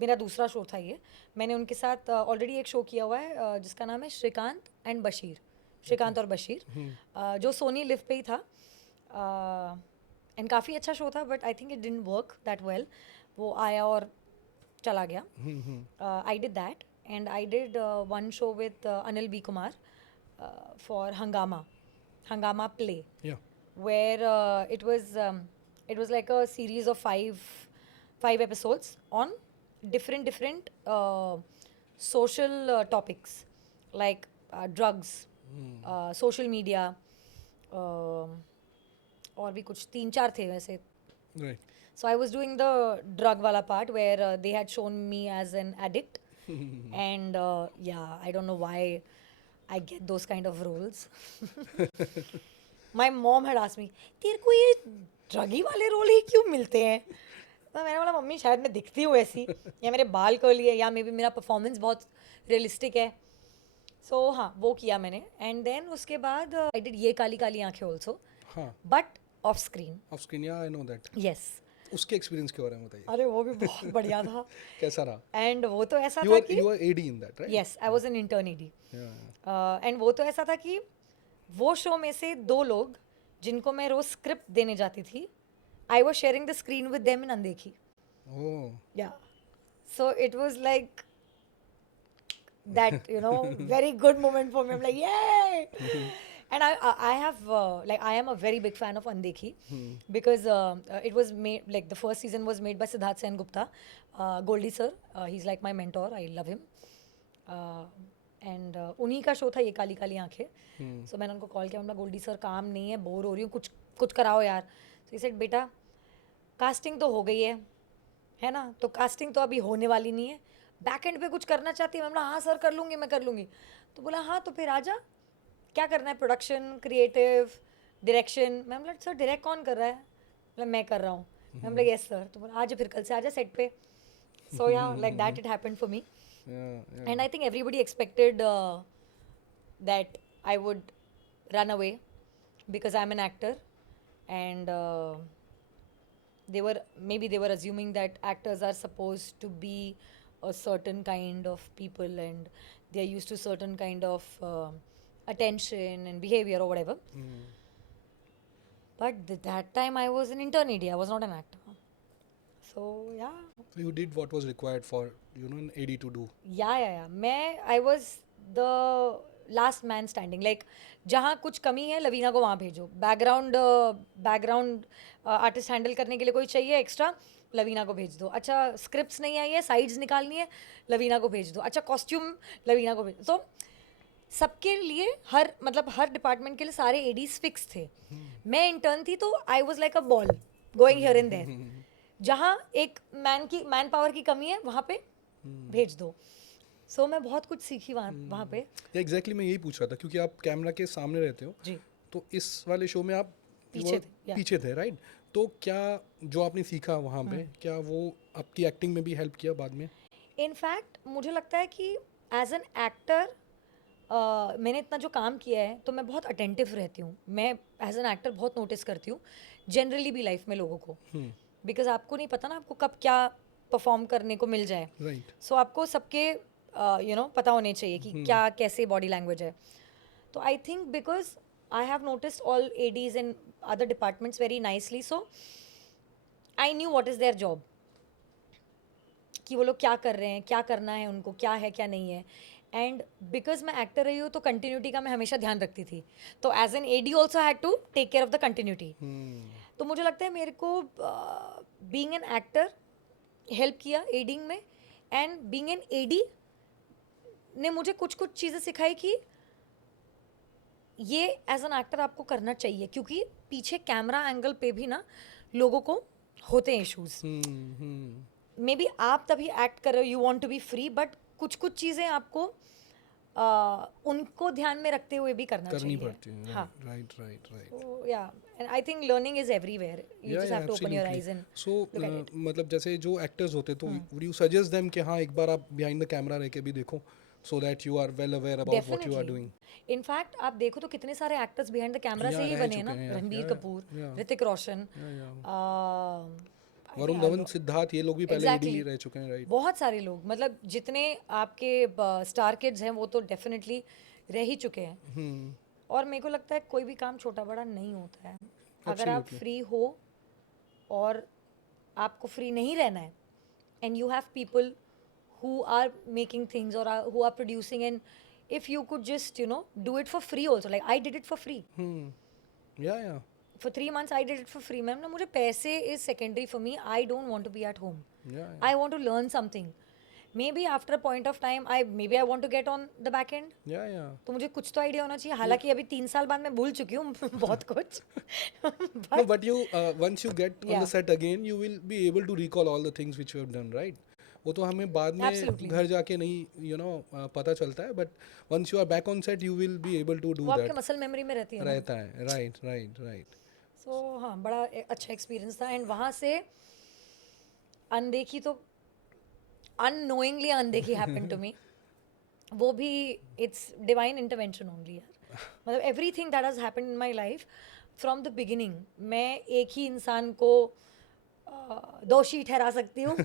मेरा दूसरा शो था ये. मैंने उनके साथ ऑलरेडी एक शो किया हुआ है, जिसका नाम है श्रीकांत एंड बशीर, श्रीकांत और बशीर, जो सोनी लिव पे ही था. एंड काफ़ी अच्छा शो था, but I think it didn't work that well. वो आया और चला गया. I did that, and I did one show with Anil B Kumar for Hungama play, Yeah. where it was like a series of five episodes on different social topics, like drugs, social media, और भी कुछ 3-4 थे वैसे. Right. So I was doing the drug wala part, where they had shown me as an addict, and yeah, I don't know why I get those kind of roles. My mom had asked me, तेरे को ये druggie वाले role ही क्यों मिलते हैं? तो मैंने बोला मम्मी शायद मैं दिखती हूँ ऐसी, या मेरे बाल कर्ली है, या मे बी मेरा परफॉर्मेंस बहुत रियलिस्टिक है. सो हाँ, वो किया मैंने. एंड देन उसके बाद आई डिड ये काली काली आंखें ऑल्सो, हाँ. But of screen. Of screen, या आई नो दैट. यस. उसके एक्सपीरियंस के बारे में बताइए. अरे वो भी बहुत बढ़िया था. कैसा रहा? एंड वो तो ऐसा You था were कि you were AD in that, right? Yes, I was an intern ED. Yeah. And वो तो ऐसा था कि वो शो में से 2 लोग जिनको मैं रोज स्क्रिप्ट देने जाती थी, I was sharing the screen with them in अनदेखी. Oh. Yeah. So it was like that, you know, very good moment for me. I'm like, yay! And I have like I am a very big fan of Andekhi, because it was made, like the first season was made by Siddharth Sen Gupta, Goldie sir. He's like my mentor. I love him. And उन्हीं का show था ये काली काली आंखें. So मैंने उनको call किया, मैं Goldy sir काम नहीं है, बोर हो रही हूँ, कुछ कराओ यार. So he said, बेटा कास्टिंग तो हो गई है ना, तो कास्टिंग तो अभी होने वाली नहीं है, बैक एंड पे कुछ करना चाहती है. मैं बोला हाँ सर कर लूँगी, मैं कर लूँगी. तो बोला हाँ तो फिर आजा, क्या करना है, प्रोडक्शन, क्रिएटिव, डायरेक्शन. मैं बोला सर डायरेक्ट कौन कर रहा है? बोला मैं कर रहा हूँ. मैं बोला यस सर. तो बोला आज फिर कल से आजा सेट पे. सो या like that it happened for me. Yeah. And I think everybody expected that I would run away because I'm an actor, and they were assuming that actors are supposed to be a certain kind of people, and they are used to certain kind of attention and behavior or whatever. But that time I was an intern ED, I was not an actor. So yeah, So you did what was required for, you know, an AD to do. मैं I was the last man standing, like जहाँ कुछ कमी है लवीना को वहाँ भेजो, background artist handle करने के लिए कोई चाहिए एक्स्ट्रा, लवीना को भेज दो। अच्छा स्क्रिप्ट्स नहीं आई है, साइड्स निकालनी है, लवीना को भेज दो। अच्छा कॉस्ट्यूम, लवीना को भेज दो। तो सबके लिए हर डिपार्टमेंट के लिए सारे एडीज फिक्स थे। मैं इंटर्न थी तो I was like a ball going here and there, जहाँ एक मैन पावर की कमी है वहाँ पे भेज दो। सो मैं बहुत कुछ सीखी वहाँ पे। एग्जैक्टली मैं यही पूछ रहा था क्योंकि आप कैमरा के सामने रहते हो जी, तो इस वाले शो में आप पीछे थे, या। पीछे थे राइट। तो क्या जो आपने सीखा वहाँ पे क्या वो आपकी एक्टिंग में भी हेल्प किया बाद में? इनफैक्ट मुझे लगता है कि एज एन एक्टर मैंने इतना जो काम किया है तो मैं बहुत अटेंटिव रहती हूँ। मैं एज एन एक्टर बहुत नोटिस करती हूँ जनरली भी लाइफ में लोगों को, बिकॉज आपको नहीं पता ना आपको कब क्या परफॉर्म करने को मिल जाए। राइट। सो आपको सबके पता होने चाहिए कि क्या कैसे बॉडी लैंग्वेज है। तो I think because I have noticed all ADs in other departments very nicely, so I knew what is their job, कि वो लोग क्या कर रहे हैं, क्या करना है उनको, क्या है क्या नहीं है। एंड बिकॉज मैं एक्टर रही हूँ तो कंटिन्यूटी का मैं हमेशा ध्यान रखती थी, तो as an AD also had to take care of the continuity. तो मुझे लगता है मेरे को बीइंग एन एक्टर हेल्प किया एडिंग में, एंड बीइंग एन एडी ने मुझे कुछ कुछ चीज़ें सिखाई कि ये एज एन एक्टर आपको करना चाहिए, क्योंकि पीछे कैमरा एंगल पे भी ना लोगों को होते हैं इश्यूज। मे बी आप तभी एक्ट कर रहे हो, you want to be free, but कुछ कुछ चीज़ें आपको उनको ध्यान में रखते हुए भी करनी पड़ती है। हाँ, right right right. so yeah, and I think learning is everywhere. You just have to open your eyes and so look at it. मतलब जैसे जो एक्टर्स होते तो वुड यू सजेस्ट देम कि हाँ एक बार आप बिहाइंड द कैमरा रह के भी देखो so that you are well aware about what you are doing? In fact आप देखो तो कितने सारे एक्टर्स बिहाइंड द कैमरा से ही रह बने हैं ना, चुके हैं, रणबीर yeah, कपूर, yeah. ऋतिक रोशन, वरुण धवन, सिद्धार्थ, ये लोग भी पहले Exactly. एडी रह चुके हैं राइट। बहुत सारे लोग, मतलब जितने आपके स्टार किड्स हैं वो तो डेफिनेटली रह ही चुके हैं। और मेरे को लगता है कोई भी काम छोटा बड़ा नहीं होता है। अगर आप फ्री हो और आपको फ्री नहीं रहना है, and you have people who are making things or who are producing, and if you could just do it for free also, like I did it for free. Yeah. For 3 months I did it for free. Ma'am ना मुझे पैसे is secondary for me. I don't want to be at home. Yeah. I want to learn something. Maybe after a point of time I want to get on the back end. Yeah. तो मुझे कुछ तो idea होना चाहिए। हालांकि अभी 3 साल बाद मैं भूल चुकी हूँ बहुत कुछ। No, but you once you get on the set again, you will be able to recall all the things which you have done, right? वो तो हमें बाद में घर जाके नहीं पता चलता है, but once you are back on set you will be able to do वो that. आपके मसल मेमोरी में रहती है ना? रहता है, राइट. सो हाँ, बड़ा अच्छा एक्सपीरियंस था। एंड वहाँ से अनदेखी तो अननोइंगली अनदेखी हैपेंड टू मी। वो भी इट्स डिवाइन इंटरवेंशन ओनली यार। मतलब everything that has happened in my life from the beginning, मैं एक ही इंसान को दोषी ठहरा सकती हूँ।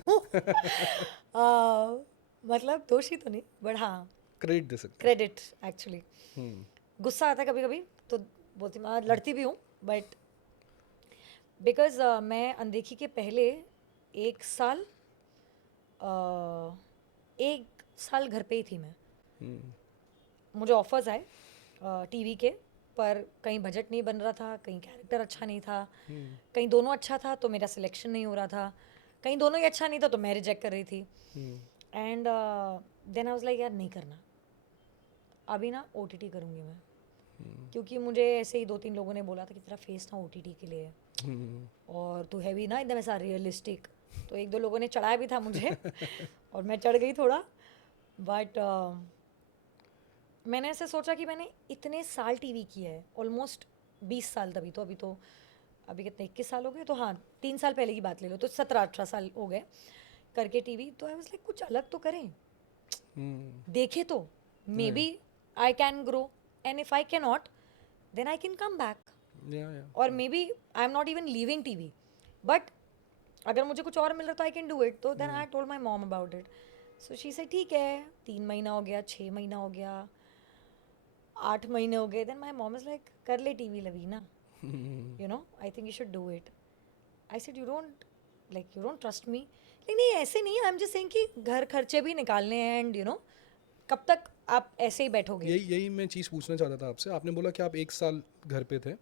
मतलब दोषी तो नहीं, बट हाँ क्रेडिट दे सकते, क्रेडिट एक्चुअली। गुस्सा आता है कभी कभी तो बोलती मैं लड़ती भी हूँ, बट बिकॉज मैं अनदेखी के पहले एक साल घर पे ही थी मैं। मुझे ऑफर्स आए टीवी के, पर कहीं बजट नहीं बन रहा था, कहीं कैरेक्टर अच्छा नहीं था, कहीं दोनों अच्छा था तो मेरा सिलेक्शन नहीं हो रहा था, कहीं दोनों ही अच्छा नहीं था तो मैं रिजेक्ट कर रही थी। And then I was like यार नहीं करना, अभी ना OTT करूँगी मैं। क्योंकि मुझे ऐसे ही 2-3 लोगों ने बोला था कि तेरा फेस ना OTT के लिए है और तू है भी ना एकदम ऐसा रियलिस्टिक, तो 1-2 लोगों ने चढ़ाया भी था मुझे और मैं चढ़ गई थोड़ा। बट मैंने ऐसे सोचा कि मैंने इतने साल टीवी किया है, ऑलमोस्ट 20 साल, अभी कितने 21 साल हो गए, तो हाँ 3 साल पहले की बात ले लो तो 17-18 साल हो गए करके टीवी। तो आई वाज लाइक कुछ अलग तो करें, देखे तो maybe I can grow, and if I can not then I can come back. और maybe I am not even leaving TV, but अगर मुझे कुछ और मिल रहा तो आई कैन डू इट। तो then I told my mom about it. So she say ठीक है, 3 महीना हो गया, 6 महीना हो गया, 8 महीने हो गए। Then my mom is like कर ले TV Lavina, I think you should do it. I said you don't like you don't trust me, लेकिन नहीं ऐसे नहीं, आई एम जस्ट सेइंग कि घर खर्चे भी निकालने हैं एंड यू नो कब तक आप ऐसे ही बैठोगे. यही मैं चीज़ पूछना चाहता था आपसे. आपने बोला कि आप 1 साल घर पे थे.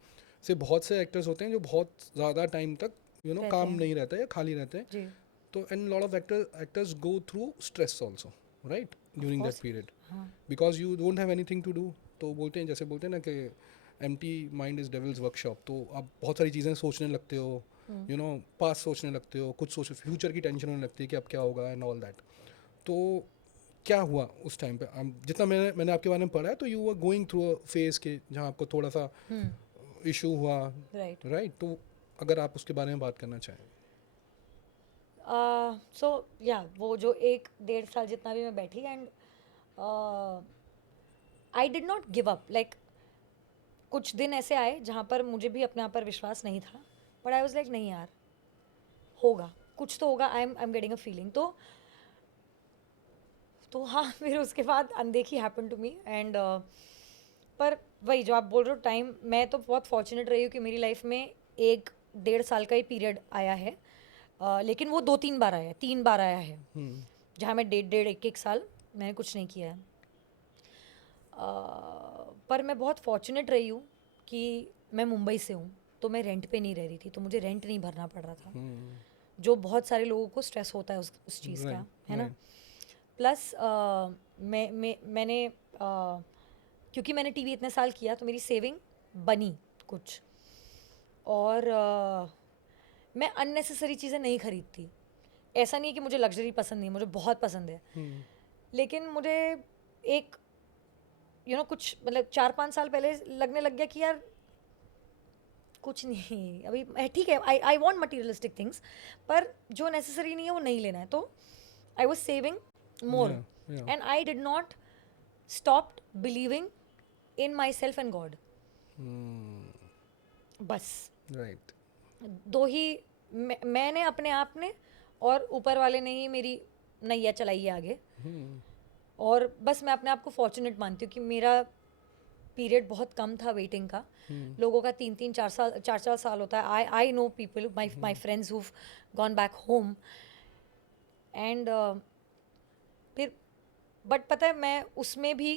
से बहुत से एक्टर्स होते हैं जो बहुत ज़्यादा टाइम तक रहते काम हैं. नहीं रहता है या खाली रहते हैं. जी. तो and lot of actors go through stress also, right, during that course. Period, हाँ. Because you don't have anything to do. तो बोलते हैं, जैसे बोलते हैं ना कि empty mind is devil's workshop. तो आप बहुत सारी चीज़ें सोचने लगते हो, यू नो, पास्ट सोचने लगते हो, कुछ सोच फ्यूचर की टेंशन होने लगती है कि अब क्या होगा एंड ऑल दैट. तो क्या हुआ उस टाइम पे? जितना मैंने आपके बारे में पढ़ा है, तो you were going through a phase के जहाँ आपको थोड़ा सा इशू हुआ, राइट. राइट. तो अगर आप उसके बारे में बात करना चाहें. सो या वो जो 1-1.5 साल जितना भी मैं बैठी and I did not give up. Like कुछ दिन ऐसे आए जहाँ पर मुझे भी अपने आप पर विश्वास नहीं था, बट आई वाज लाइक नहीं यार, होगा कुछ तो होगा. I am getting a feeling. तो हाँ फिर उसके बाद अनदेखी हैपन टू मी एंड पर वही जो आप बोल रहे हो टाइम, मैं तो बहुत फॉर्चुनेट रही हूँ कि मेरी लाइफ में 1-1.5 साल का ही पीरियड आया है. लेकिन वो 2-3 बार आया है, 3 बार आया है जहाँ मैं 1.5-1 साल मैंने कुछ नहीं किया है. पर मैं बहुत फॉर्चुनेट रही हूँ कि मैं मुंबई से हूँ, तो मैं रेंट पे नहीं रह रही थी, तो मुझे रेंट नहीं भरना पड़ रहा था, जो बहुत सारे लोगों को स्ट्रेस होता है उस चीज़ का, है ना. प्लस मैंने क्योंकि मैंने टीवी इतने साल किया तो मेरी सेविंग बनी कुछ, और मैं अननेसेसरी चीज़ें नहीं खरीदती. ऐसा नहीं है कि मुझे लग्जरी पसंद नहीं, मुझे बहुत पसंद है, लेकिन मुझे एक कुछ मतलब 4-5 साल पहले लगने लग गया कि यार कुछ नहीं अभी ठीक है. आई वॉन्ट मटीरियलिस्टिक थिंग्स, पर जो नेसेसरी नहीं है वो नहीं लेना है. तो I was saving more, and I did not stopped believing in myself and God. बस राइट. दो ही मैंने अपने आप ने और ऊपर वाले ने ही मेरी नैया चलाई है आगे. और बस मैं अपने आप को फॉर्चुनेट मानती हूँ कि मेरा पीरियड बहुत कम था वेटिंग का. लोगों का 3-3 4 साल होता है. I know people, my friends who've gone back home and फिर बट पता है मैं उसमें भी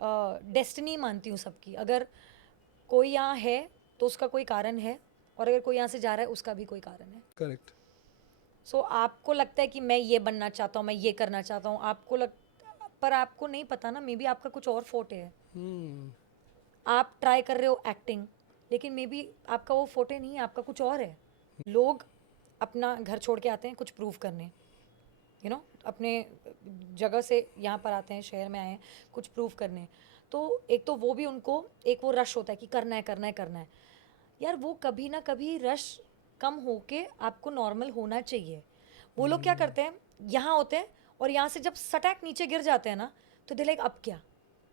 डेस्टिनी मानती हूँ सबकी. अगर कोई यहाँ है तो उसका कोई कारण है, और अगर कोई यहाँ से जा रहा है उसका भी कोई कारण है. करेक्ट. सो आपको लगता है कि मैं ये बनना चाहता हूँ, मैं ये करना चाहता हूँ, पर आपको नहीं पता ना, मे बी आपका कुछ और फोटे है. आप ट्राई कर रहे हो एक्टिंग, लेकिन मे बी आपका वो फोटे नहीं है, आपका कुछ और है. लोग अपना घर छोड़ के आते हैं कुछ प्रूव करने, अपने जगह से यहाँ पर आते हैं, शहर में आए हैं कुछ प्रूव करने. तो एक तो वो भी उनको एक वो रश होता है कि करना है करना है करना है. यार वो कभी ना कभी रश कम होके आपको नॉर्मल होना चाहिए. वो लोग क्या करते हैं, यहाँ होते हैं और यहाँ से जब सटैक नीचे गिर जाते हैं ना, तो दे लाइक अब क्या,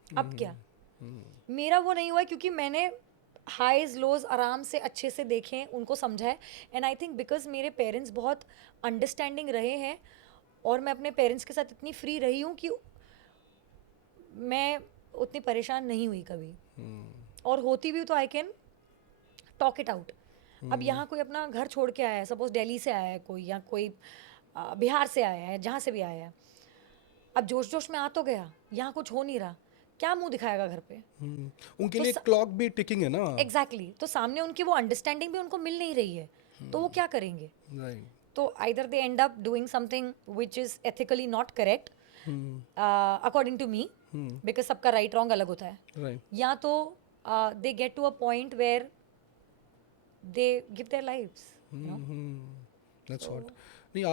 अब क्या. मेरा वो नहीं हुआ है, क्योंकि मैंने हाईज लोज आराम से अच्छे से देखे, उनको समझा है. एंड आई थिंक बिकॉज मेरे पेरेंट्स बहुत अंडरस्टैंडिंग रहे हैं और मैं अपने पेरेंट्स के साथ इतनी फ्री रही हूँ कि मैं उतनी परेशान नहीं हुई कभी. और होती भी तो I can talk it out. अब यहाँ कोई अपना घर छोड़ के आया है, सपोज दिल्ली से आया है कोई, या कोई बिहार से आया है, जहाँ से भी आया है, अब जोश जोश में आ तो गया, यहाँ कुछ हो नहीं रहा, क्या मुंह दिखाएगा घर पे. उनके तो लिए क्लॉक भी टिकिंग है ना. एग्जैक्टली. तो सामने उनकी वो अंडरस्टैंडिंग भी उनको मिल नहीं रही है, तो वो क्या करेंगे. राइट. तो either they end up doing something which is ethically not correct, according to me, because सबका right wrong अलग होता है. राइट. या तो they get to a point where they give their lives. That's what. नहीं,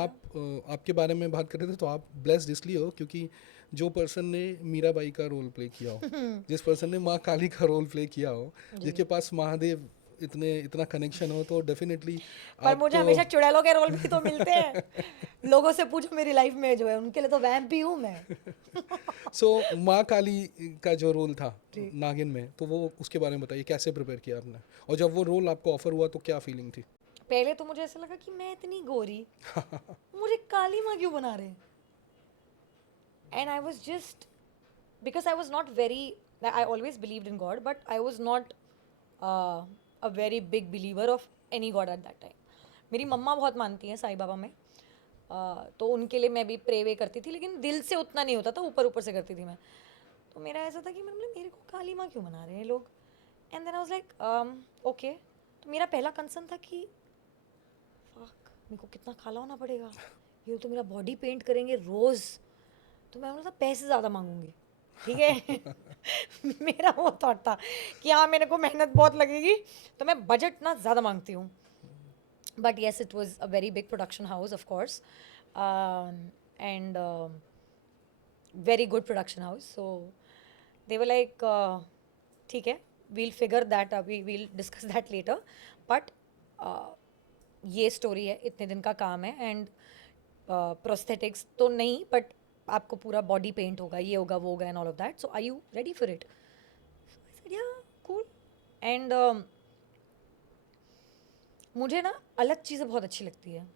आपके बारे में बात कर रहे थे, तो आप ब्लेस्ड इसलिए हो क्योंकि जो पर्सन ने मीराबाई का रोल प्ले किया हो, जिस पर्सन ने माँ काली का रोल प्ले किया हो, जिसके पास महादेव इतना कनेक्शन हो, तो डेफिनेटली. पर मुझे हमेशा चुड़ैलों के रोल भी तो मिलते हैं. लोगों से पूछो मेरी लाइफ में जो है, उनके लिए तो वैम्प ही हूँ मैं. सो माँ काली का जो रोल था नागिन में, तो वो उसके बारे में बताइए, कैसे प्रिपेयर किया आपने, और जब वो रोल आपको ऑफर हुआ तो क्या फीलिंग थी? पहले तो मुझे ऐसा लगा कि मैं इतनी गोरी मुझे काली माँ क्यों बना रहे. And I was just because I was not very, I always believed in God, but I was not a very big believer of any god at that time. मेरी मम्मा बहुत मानती हैं साईं बाबा में, तो उनके लिए मैं भी प्रे वे करती थी, लेकिन दिल से उतना नहीं होता था, ऊपर ऊपर से करती थी मैं। तो मेरा ऐसा था कि मतलब मेरे को काली माँ क्यों मना रहे हैं लोग। And then I was like okay. तो मेरा पहला कंसर्न था कि फक, मेरे को कितना काला होना पड़ेगा, ये तो मेरा बॉडी पेंट करेंगे रोज़, तो मैं बोला था पैसे ज़्यादा मांगूंगी, ठीक है। मेरा वो थॉट था कि हाँ मेरे को मेहनत बहुत लगेगी, तो मैं बजट ना ज़्यादा मांगती हूँ। But yes, it was a very big production house, of course, and very good production house. So they were like, "ठीक है, we'll figure that up. We'll discuss that later." But ये story है, इतने दिन का काम है, and prosthetics तो नहीं, but आपको पूरा body paint होगा, ये होगा, वो होगा, and all of that. So are you ready for it? So I said, yeah, cool. And मुझे ना अलग चीज़ें बहुत अच्छी लगती है।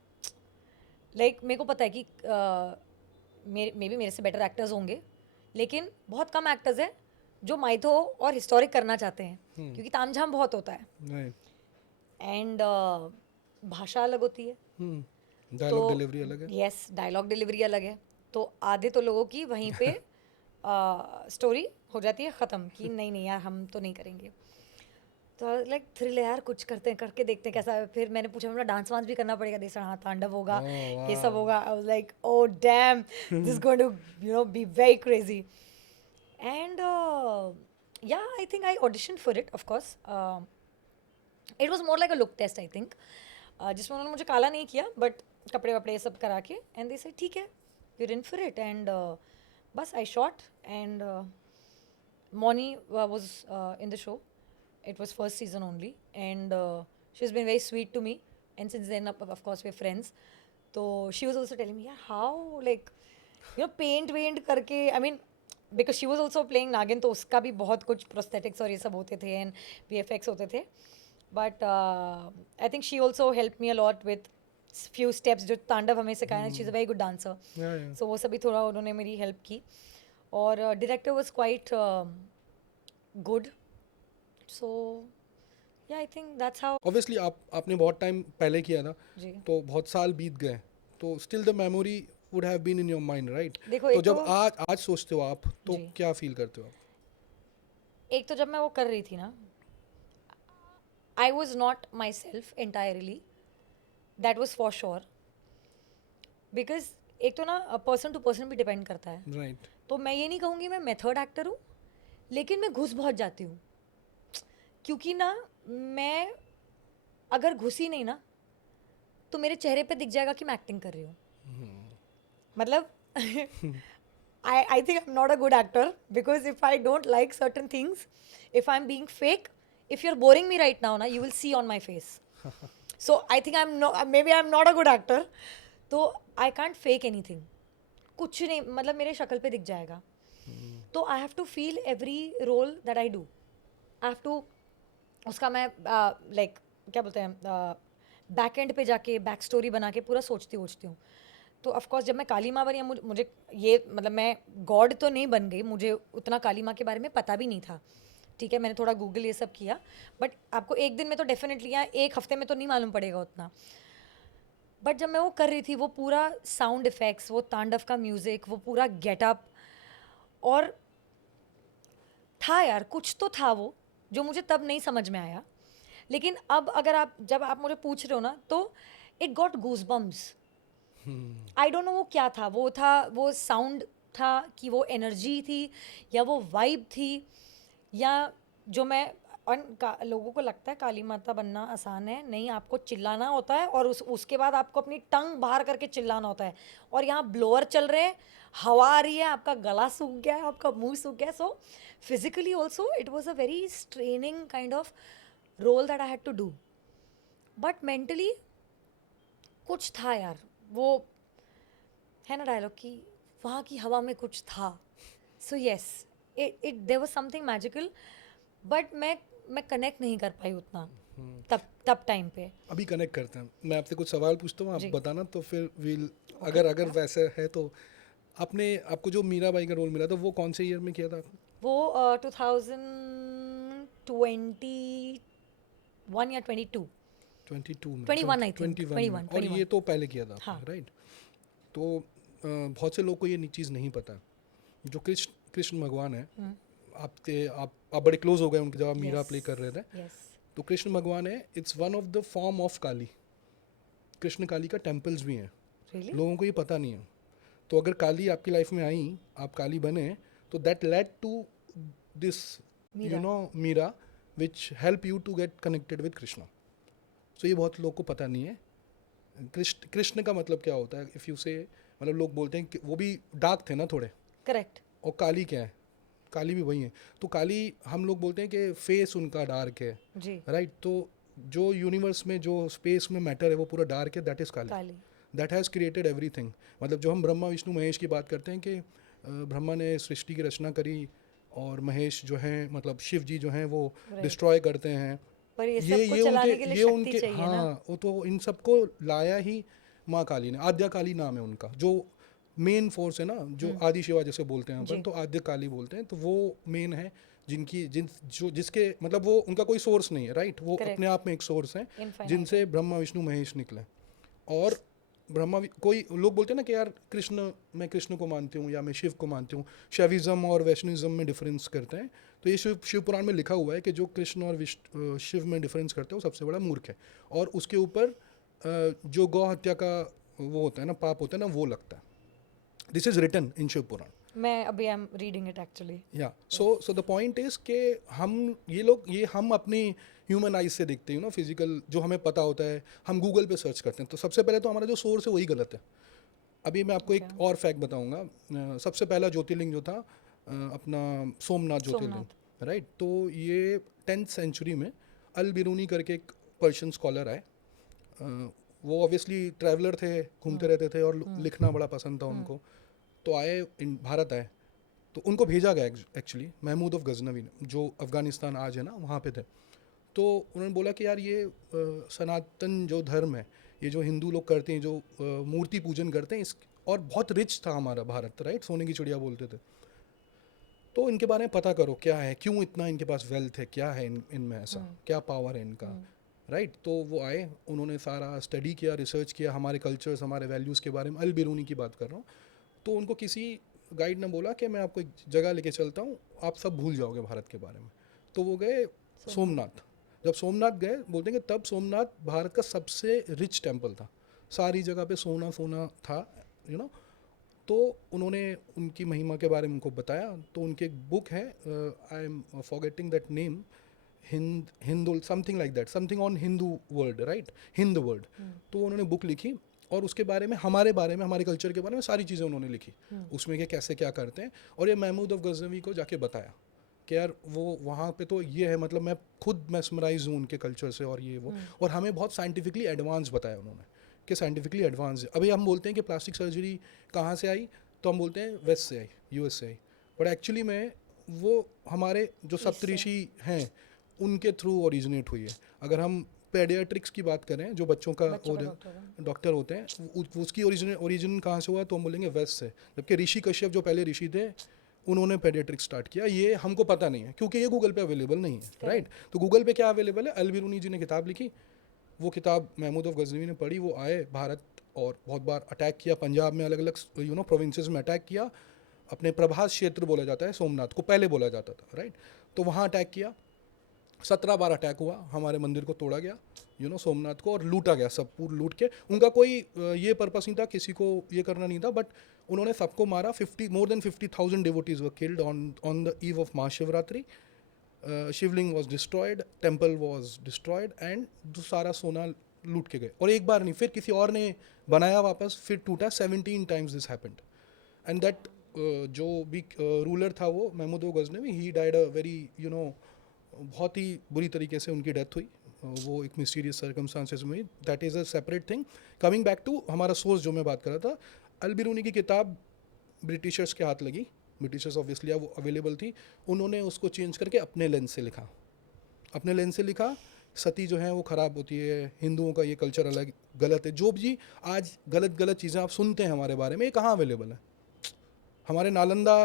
लाइक मेरे को पता है कि मे बी मेरे से बेटर एक्टर्स होंगे, लेकिन बहुत कम एक्टर्स हैं जो माइथो और हिस्टोरिक करना चाहते हैं, क्योंकि तामझाम बहुत होता है एंड भाषा अलग होती है, डायलॉग डिलीवरी अलग है। यस, डायलॉग डिलीवरी अलग है। तो आधे तो लोगों की वहीं पे स्टोरी हो जाती है ख़त्म कि नहीं नहीं यार हम तो नहीं करेंगे। तो लाइक थ्रिल है यार, कुछ करते हैं, करके देखते हैं कैसा है। फिर मैंने पूछा मेरा डांस वांस भी करना पड़ेगा, देसा हाँ तांडव होगा, ये सब होगा। I was like oh damn, this going to you know be very crazy. And या I think I audition for it, of course it was more like a look test I think, जिसमें उन्होंने मुझे काला नहीं किया but कपड़े वपड़े ये सब करा के, एंड दे सेड ठीक है you are in for it. And बस I shot and Moni was in the show. It was first season only, and she's been very sweet to me. And since then, of course, we're friends. So she was also telling me, yeah, how like you know paint करके, I mean, because she was also playing Nagin, तो उसका भी बहुत कुछ prosthetics और ये सब होते थे and VFX होते थे. But I think she also helped me a lot with few steps जो तांडव हमें सिखाया. She's a very good dancer. So वो सभी थोड़ा उन्होंने मेरी help की. और director was quite good. So yeah, I think that's how. Obviously आपने बहुत टाइम पहले किया था, जी तो बहुत साल बीत गए, तो still the memory would have been in your mind, right? देखो, तो एक जब तो आज सोचते हो आप, तो जी, क्या फील करते हो आप? एक तो जब मैं वो कर रही थी ना, आई was not my self entirely, that was for sure. Because एक तो ना पर्सन टू पर्सन भी डिपेंड करता है। राइट। तो मैं ये नहीं कहूँगी मैं मेथड एक्टर हूँ, लेकिन मैं घुस बहुत जाती हूँ, क्योंकि ना मैं अगर घुसी नहीं ना तो मेरे चेहरे पे दिख जाएगा कि मैं एक्टिंग कर रही हूँ। मतलब I think I'm not a good actor, because if I don't like certain things, if I'm being fake, if you're boring me right now, na, you will see on my face. So I think maybe I'm not a good actor. तो I can't fake anything. कुछ नहीं, मतलब मेरे शक्ल पे दिख जाएगा। तो I have to feel every role that I do. I have to उसका मैं लाइक क्या बोलते हैं, बैक एंड पे जाके बैक स्टोरी बना के पूरा सोचती हूँ। तो ऑफ कोर्स जब मैं काली माँ बनी, मुझे ये मतलब मैं गॉड तो नहीं बन गई, मुझे उतना काली माँ के बारे में पता भी नहीं था, ठीक है। मैंने थोड़ा गूगल ये सब किया, बट आपको एक दिन में तो डेफिनेटली, या एक हफ्ते में तो नहीं मालूम पड़ेगा उतना। बट जब मैं वो कर रही थी, वो पूरा साउंड इफ़ेक्ट्स, वो तांडव का म्यूज़िक, वो पूरा गेटअप, और था यार कुछ तो था वो जो मुझे तब नहीं समझ में आया। लेकिन अब अगर जब आप मुझे पूछ रहे हो ना, तो it got goosebumps. I don't know वो क्या था, वो साउंड था कि वो एनर्जी थी, या वो वाइब थी, या जो मैं लोगों को लगता है काली माता बनना आसान है, नहीं, आपको चिल्लाना होता है, और उसके बाद आपको अपनी टंग बाहर करके चिल्लाना होता है। और यहाँ ब्लोअर चल रहे हैं, हवा आ रही है, आपका गला सूख गया है, आपका मुंह सूख गया है। So physically also it was a very straining kind of role that I had to do. But mentally कुछ था यार, वो है ना डायलॉग कि वहाँ की हवा में कुछ था। So yes, it there was something magical, but मैं कनेक्ट नहीं कर पाई उतना तब टाइम पे। अभी कनेक्ट करते हैं, मैं आपसे कुछ सवाल पूछता हूँ, आप जी। बताना, तो फिर विल अगर वैसे है तो। आपको जो मीराबाई का रोल मिला था, वो कौन से ईयर में किया था आपने? वो 2021 या 22। 22 में 21 I think, 21 में। 21, और ये तो पहले किया था हाँ। राइट। तो बहुत से लोग को ये चीज़ नहीं पता। जो कृष्ण भगवान है, आप बड़े क्लोज हो गए उनके जब आप मीरा प्ले कर रहे थे। यस तो कृष्ण भगवान है, it's one of the form of Kali. Krishna Kali का टेम्पल्स भी हैं, रियली लोगों को ये पता नहीं है। तो अगर काली आपकी लाइफ में आई, आप काली बने, तो that led to this Meera which help you to get connected with Krishna. So ये बहुत लोग को पता नहीं है। कृष्ण का मतलब क्या होता है, इफ़ यू से, मतलब लोग बोलते हैं कि वो भी डार्क थे ना थोड़े, करेक्ट और काली क्या है, काली भी वही है। तो काली हम लोग बोलते हैं कि फेस उनका डार्क है जी राइट। तो जो यूनिवर्स में जो स्पेस में मैटर है वो पूरा डार्क है, that is Kali. That has created everything. मतलब जो हम ब्रह्मा विष्णु महेश की बात करते हैं कि ब्रह्मा ने सृष्टि की रचना करी, और महेश जो हैं मतलब शिव जी जो हैं वो डिस्ट्रॉय करते हैं। पर ये सबको चलाने के लिए शक्ति चाहिए ना। हाँ, वो तो इन सबको लाया ही माँ काली ने। आद्या काली नाम है उनका, जो मेन फोर्स है ना, जो आदि शिवा जैसे बोलते हैं अपन, तो आद्य काली बोलते हैं। तो वो मेन है जिसके मतलब वो उनका कोई सोर्स नहीं है राइट, वो अपने आप में एक सोर्स है जिनसे ब्रह्मा विष्णु महेश निकले। और कोई लोग बोलते हैं ना कि यार मैं कृष्ण को मानती हूँ या मैं शिव को मानती हूँ। शैविज्म और वैष्णविज्म में डिफरेंस करते हैं। तो ये शिव पुराण में लिखा हुआ है कि जो कृष्ण और शिव में डिफरेंस करते हैं वो सबसे बड़ा मूर्ख है, और उसके ऊपर जो गौ हत्या का वो होता है ना, पाप होता है ना, वो लगता है। This is written in Shiv Puran. मैं अभी I am reading it actually. Yeah so the point is कि हम अपनी ह्यूमन आइज से देखते हैं ना, फिजिकल जो हमें पता होता है, हम गूगल पे सर्च करते हैं। तो सबसे पहले तो हमारा जो सोर्स है वही गलत है। अभी मैं आपको एक और फैक्ट बताऊंगा। सबसे पहला ज्योतिर्लिंग जो था अपना सोमनाथ ज्योतिर्लिंग राइट। तो ये 10th सेंचुरी में अल बिरूनी करके एक पर्शियन स्कॉलर आए। वो ऑब्वियसली ट्रैवलर थे, घूमते रहते थे और लिखना बड़ा पसंद था उनको। तो भारत आए, तो उनको भेजा गया एक्चुअली महमूद ऑफ गजनवी ने, जो अफ़गानिस्तान आज है ना, वहाँ पे थे। तो उन्होंने बोला कि यार ये सनातन जो धर्म है, ये जो हिंदू लोग करते हैं, जो मूर्ति पूजन करते हैं, और बहुत रिच था हमारा भारत राइट, सोने की चिड़िया बोलते थे। तो इनके बारे में पता करो क्या है, क्यों इतना इनके पास वेल्थ है, क्या है इनमें ऐसा, क्या पावर है इनका राइट। तो वो आए, उन्होंने सारा स्टडी किया, रिसर्च किया, हमारे कल्चर्स, हमारे वैल्यूज़ के बारे में। अल बिरूनी की बात कर रहा हूँ। तो उनको किसी गाइड ने बोला कि मैं आपको एक जगह लेके चलता हूँ, आप सब भूल जाओगे भारत के बारे में। तो वो गए सोमनाथ। जब सोमनाथ गए, बोलते हैं कि तब सोमनाथ भारत का सबसे रिच टेम्पल था, सारी जगह पे सोना सोना था तो उन्होंने उनकी महिमा के बारे में उनको बताया। तो उनकी एक बुक है, I am forgetting that name, Hindu something like that, something on Hindu world right, Hind world. तो उन्होंने बुक लिखी, और उसके बारे में हमारे कल्चर के बारे में सारी चीज़ें उन्होंने लिखी उसमें, कि कैसे क्या करते हैं। और ये महमूद ऑफ गजनवी को जाके बताया कि यार वो वहाँ पे तो ये है, मतलब मैं खुद मैस्मराइज हूँ उनके कल्चर से, और ये वो। और हमें बहुत साइंटिफिकली एडवांस बताया उन्होंने कि साइंटिफिकली एडवांस है। अभी हम बोलते हैं कि प्लास्टिक सर्जरी कहाँ से आई, तो हम बोलते हैं वेस्ट से आई, यूएस से आई। बट एक्चुअली में वो हमारे जो सप्तऋषि हैं उनके थ्रू ओरिजिनेट हुई है। अगर हम पेडियाट्रिक्स की बात करें, जो बच्चों का डॉक्टर होते हैं, उसकी ओरिजिन कहाँ से हुआ, तो हम बोलेंगे वेस्ट से। जबकि ऋषि कश्यप जो पहले ऋषि थे, उन्होंने पेडियाट्रिक्स स्टार्ट किया। ये हमको पता नहीं है क्योंकि ये गूगल पे अवेलेबल नहीं है राइट। तो गूगल पे क्या अवेलेबल है, अल बिरूनी जी ने किताब लिखी, वो किताब महमूद ऑफ गजनवी ने पढ़ी। वो आए भारत और बहुत बार अटैक किया, पंजाब में अलग अलग प्रोविंसेस में अटैक किया। अपने प्रभास क्षेत्र बोला जाता है सोमनाथ को, पहले बोला जाता था राइट। तो वहाँ अटैक किया, 17 बार अटैक हुआ, हमारे मंदिर को तोड़ा गया सोमनाथ को, और लूटा गया, सब पूरा लूट के। उनका कोई ये पर्पस नहीं था, किसी को ये करना नहीं था, बट उन्होंने सबको मारा। More than 50,000 devotees were killed on the eve of Mahashivratri. Shivling was destroyed, temple was destroyed, and सारा सोना लूट के गए। और एक बार नहीं, फिर किसी और ने बनाया वापस, फिर टूटा। 17 times this happened. And that जो भी रूलर था वो Mahmud of Ghaznavi, he died a very बहुत ही बुरी तरीके से उनकी डेथ हुई। वो एक मिस्टीरियस सर्कमस्टांसेस में हुई। That is a separate thing. Coming back to हमारा सोर्स जो मैं बात कर रहा था, अल बिरूनी की किताब ब्रिटिशर्स के हाथ लगी। ब्रिटिशर्स ऑब्वियसली वो अवेलेबल थी, उन्होंने उसको चेंज करके अपने लेंस से लिखा, अपने लेंस से लिखा। सती जो है वो ख़राब होती है, हिंदुओं का ये कल्चर अलग गलत है। जो भी आज गलत चीज़ें आप सुनते हैं हमारे बारे में, ये कहाँ अवेलेबल है? हमारे नालंदा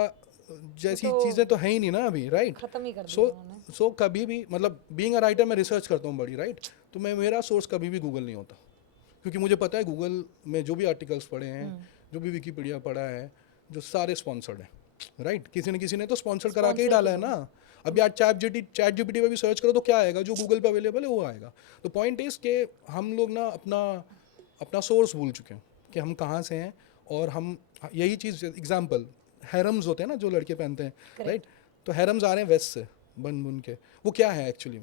जैसी तो चीज़ें तो है ही नहीं ना अभी, राइट? खत्म ही कर दिया सो उन्होंने। सो कभी भी मतलब बीइंग अ राइटर मैं रिसर्च करता हूँ बड़ी, राइट? तो मैं मेरा सोर्स कभी भी गूगल नहीं होता, क्योंकि मुझे पता है गूगल में जो भी आर्टिकल्स पढ़े हैं, जो भी विकीपीडिया पढ़ा है, जो सारे स्पॉन्सर्ड हैं, राइट? किसी ने तो स्पॉन्सर करा के ही स्पॉन्सर डाला है किया ना। अभी आज चैट जीपीटी पे भी सर्च करो तो क्या आएगा? जो गूगल पे अवेलेबल है वो आएगा। तो पॉइंट इज कि हम लोग ना अपना अपना सोर्स भूल चुके हैं कि हम कहाँ से हैं। और हम यही चीज़, एग्जाम्पल हैरम्स होते हैं ना जो लड़के पहनते हैं, राइट? तो हैरम्स आ रहे हैं वेस्ट से बन बुन के। वो क्या है एक्चुअली?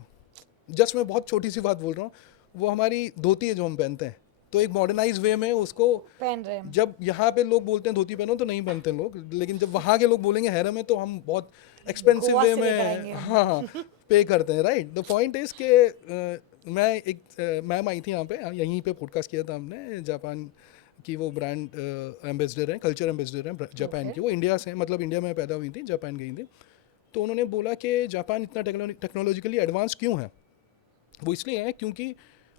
जस्ट मैं बहुत छोटी सी बात बोल रहा हूँ, वो हमारी धोती है जो हम पहनते हैं। तो एक मॉडर्नाइज वे में उसको, पहन रहे हैं। जब यहाँ पे लोग बोलते हैं धोती पहनो तो नहीं पहनते लोग, लेकिन जब वहाँ के लोग बोलेंगे हैरम है तो हम बहुत एक्सपेंसिव गोवा वे से लेकर में आएंगे हम। हाँ पे करते हैं, राइट? द पॉइंट इज के मैं एक मैम आई थी यहाँ पे, यहीं पे पॉडकास्ट किया था हमने, जापान की वो ब्रांड एम्बेसडर हैं, कल्चर एम्बेसडर हैं जापान Okay. की। वो इंडिया से, मतलब इंडिया में पैदा हुई थी, जापान गई थी। तो उन्होंने बोला कि जापान इतना टेक्नोलॉजिकली एडवांस क्यों है? वो इसलिए है क्योंकि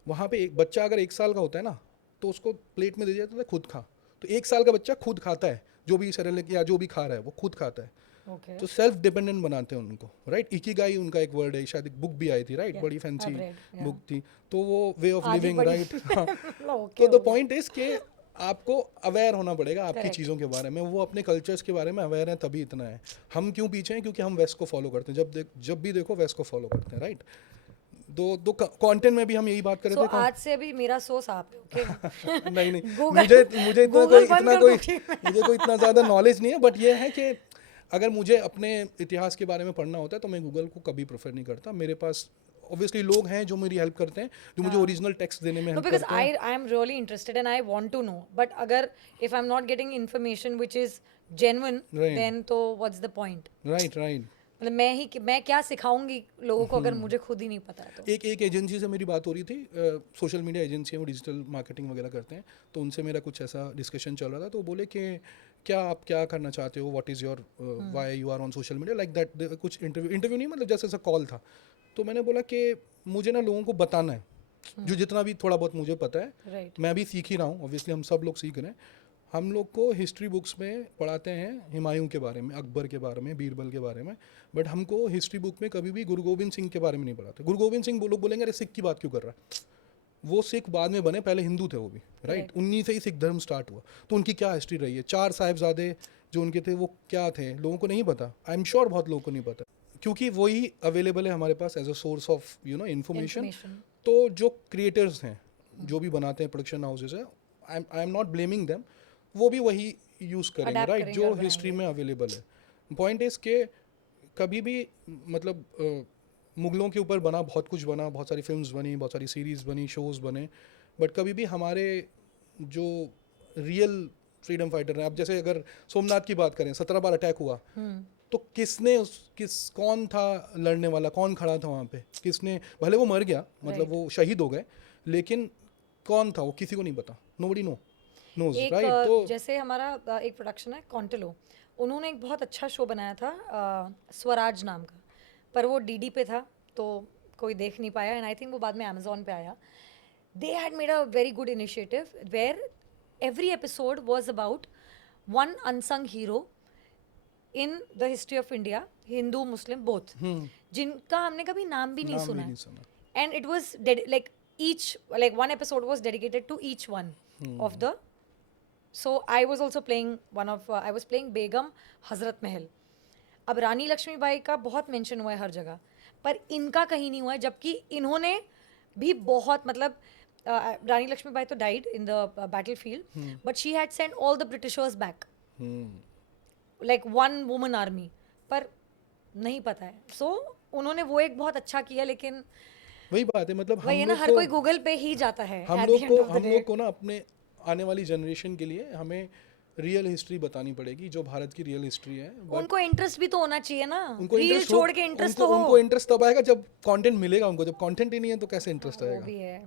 वहाँ पे एक बच्चा अगर 1 साल का होता है ना, तो उसको प्लेट में दे दिया जाता है खुद खा। तो 1 साल का बच्चा खुद खाता है, जो भी सेरेलेक या जो भी खा रहा है वो खुद खाता है। Okay. तो सेल्फ डिपेंडेंट बनाते हैं उनको, राइट? इकिगाई उनका एक वर्ड है, शायद एक बुक भी आई थी, राइट? Yeah, बड़ी fancy I've read, yeah. Book थी। तो वो वे ऑफ आधी लिविंग, बड़ी- राइट? हाँ। Okay, तो द okay. पॉइंट इज कि आपको अवेयर होना पड़ेगा आपकी Correct. चीज़ों के बारे में। वो अपने कल्चर्स के बारे में अवेयर हैं, तभी इतना है। हम क्यों पीछे हैं? क्योंकि हम वेस्ट को फॉलो करते हैं। जब भी देखो वेस्ट को फॉलो करते हैं, राइट? दो कंटेंट में भी हम यही बात कर So, रहे थे। आज से अभी मेरा सोर्स आप है, okay? नहीं नहीं, Google- मुझे Google बंद कर दो। मुझे कोई इतना ज़्यादा नॉलेज नहीं है, बट ये है कि अगर मुझे अपने इतिहास के बारे में पढ़ना होता है तो मैं गूगल को कभी प्रेफर नहीं करता। मेरे पास ऑब्वियसली लोग हैं जो मेरी हेल्प करते हैं, जो मुझे ओरिजिनल टेक्स्ट देने में No, हेल्प because करते हैं। I am really interested and I want to know. But अगर if I'm not getting information which is genuine, Right. then तो what's the point? Right right. मतलब मैं क्या सिखाऊंगी लोगों को अगर मुझे खुद ही नहीं पता है तो। एक एजेंसी से मेरी बात हो रही थी, सोशल मीडिया एजेंसी है, वो डिजिटल मार्केटिंग वगैरह करते हैं। तो उनसे मेरा कुछ ऐसा डिस्कशन चल रहा था। तो वो बोले कि क्या आप क्या करना चाहते हो, what is your why you are on social media like that. कुछ इंटरव्यू नहीं, मतलब जैसे ऐसा कॉल था। तो मैंने बोला कि मुझे ना लोगों को बताना है, जो जितना भी थोड़ा बहुत मुझे पता है। Right. मैं भी सीख ही रहा हूँ, ऑब्वियसली हम सब लोग सीख रहे हैं। हम लोग को हिस्ट्री बुक्स में पढ़ाते हैं हुमायूं के बारे में, अकबर के बारे में, बीरबल के बारे में, बट हमको हिस्ट्री बुक में कभी भी गुरु गोविंद सिंह के बारे में नहीं पढ़ाते। गुरु गोविंद सिंह वो लोग बोलेंगे अरे सिख की बात क्यों कर रहा है? वो सिख बाद में बने, पहले हिंदू थे वो भी, राइट? उन्हीं से ही सिख धर्म स्टार्ट हुआ। तो उनकी क्या हिस्ट्री रही है, 4 साहिबजादे जो उनके थे वो क्या थे, लोगों को नहीं पता। आई एम श्योर बहुत लोगों को नहीं पता, क्योंकि वही अवेलेबल है हमारे पास as a source of information. Information. तो जो क्रिएटर्स हैं, जो भी बनाते हैं, प्रोडक्शन हाउसेज है, I am not blaming them, वो भी वही यूज़ करेंगे, Adapt राइट? करेंगे जो और हिस्ट्री बनाएंगे। में अवेलेबल है। पॉइंट इज के कभी भी मतलब मुगलों के ऊपर बना बहुत कुछ बना, बहुत सारी फिल्म्स बनी, बहुत सारी सीरीज़ बनी, शोज़ बने, बट कभी भी हमारे जो रियल फ्रीडम फाइटर हैं, अब जैसे अगर सोमनाथ की बात करें, 17 बार अटैक हुआ, तो कौन था लड़ने वाला, कौन खड़ा था वहाँ पे? किसने, भले वो मर गया, मतलब वो शहीद हो गए, लेकिन कौन था वो किसी को नहीं पता। नोबडी नोज, एक राइट? तो जैसे हमारा एक प्रोडक्शन है कॉन्टेलो, उन्होंने एक बहुत अच्छा शो बनाया था स्वराज नाम का, पर वो डीडी पे था तो कोई देख नहीं पाया, एंड आई थिंक वो बाद में अमेजोन पे आया। They had made a very good initiative where every episode was about one unsung hero in the history of India, Hindu Muslim both, जिनका हमने कभी नाम भी नहीं नाम भी सुना नहीं है। सुना। And it was like one episode was dedicated to each one of the. So I was also playing I was playing Begum Hazrat Mahal. अब रानी लक्ष्मीबाई का बहुत मेंशन हुआ है हर जगह, पर इनका कहीं नहीं हुआ है, जबकि इन्होंने भी बहुत मतलब रानी लक्ष्मीबाई तो died in the battle field, but she had sent all the Britishers back like one woman army, पर नहीं पता है। सो उन्होंने वो एक बहुत अच्छा किया, लेकिन वही बात है, मतलब वही है हम ना, लोग हर को कोई गूगल पे ही जाता है हम at लोग the को end of the हम day. लोग को ना अपने आने वाली जनरेशन के लिए हमें रियल हिस्ट्री बतानी पड़ेगी, जो भारत की रियल हिस्ट्री है। But उनको इंटरेस्ट भी तो होना चाहिए ना, उनको रील इंटरेस्ट छोड़ के इंटरेस्ट तो हो। उनको इंटरेस्ट तब आएगा जब कंटेंट मिलेगा उनको। जब कंटेंट ही नहीं है तो कैसे इंटरेस्ट वो आएगा? भी है,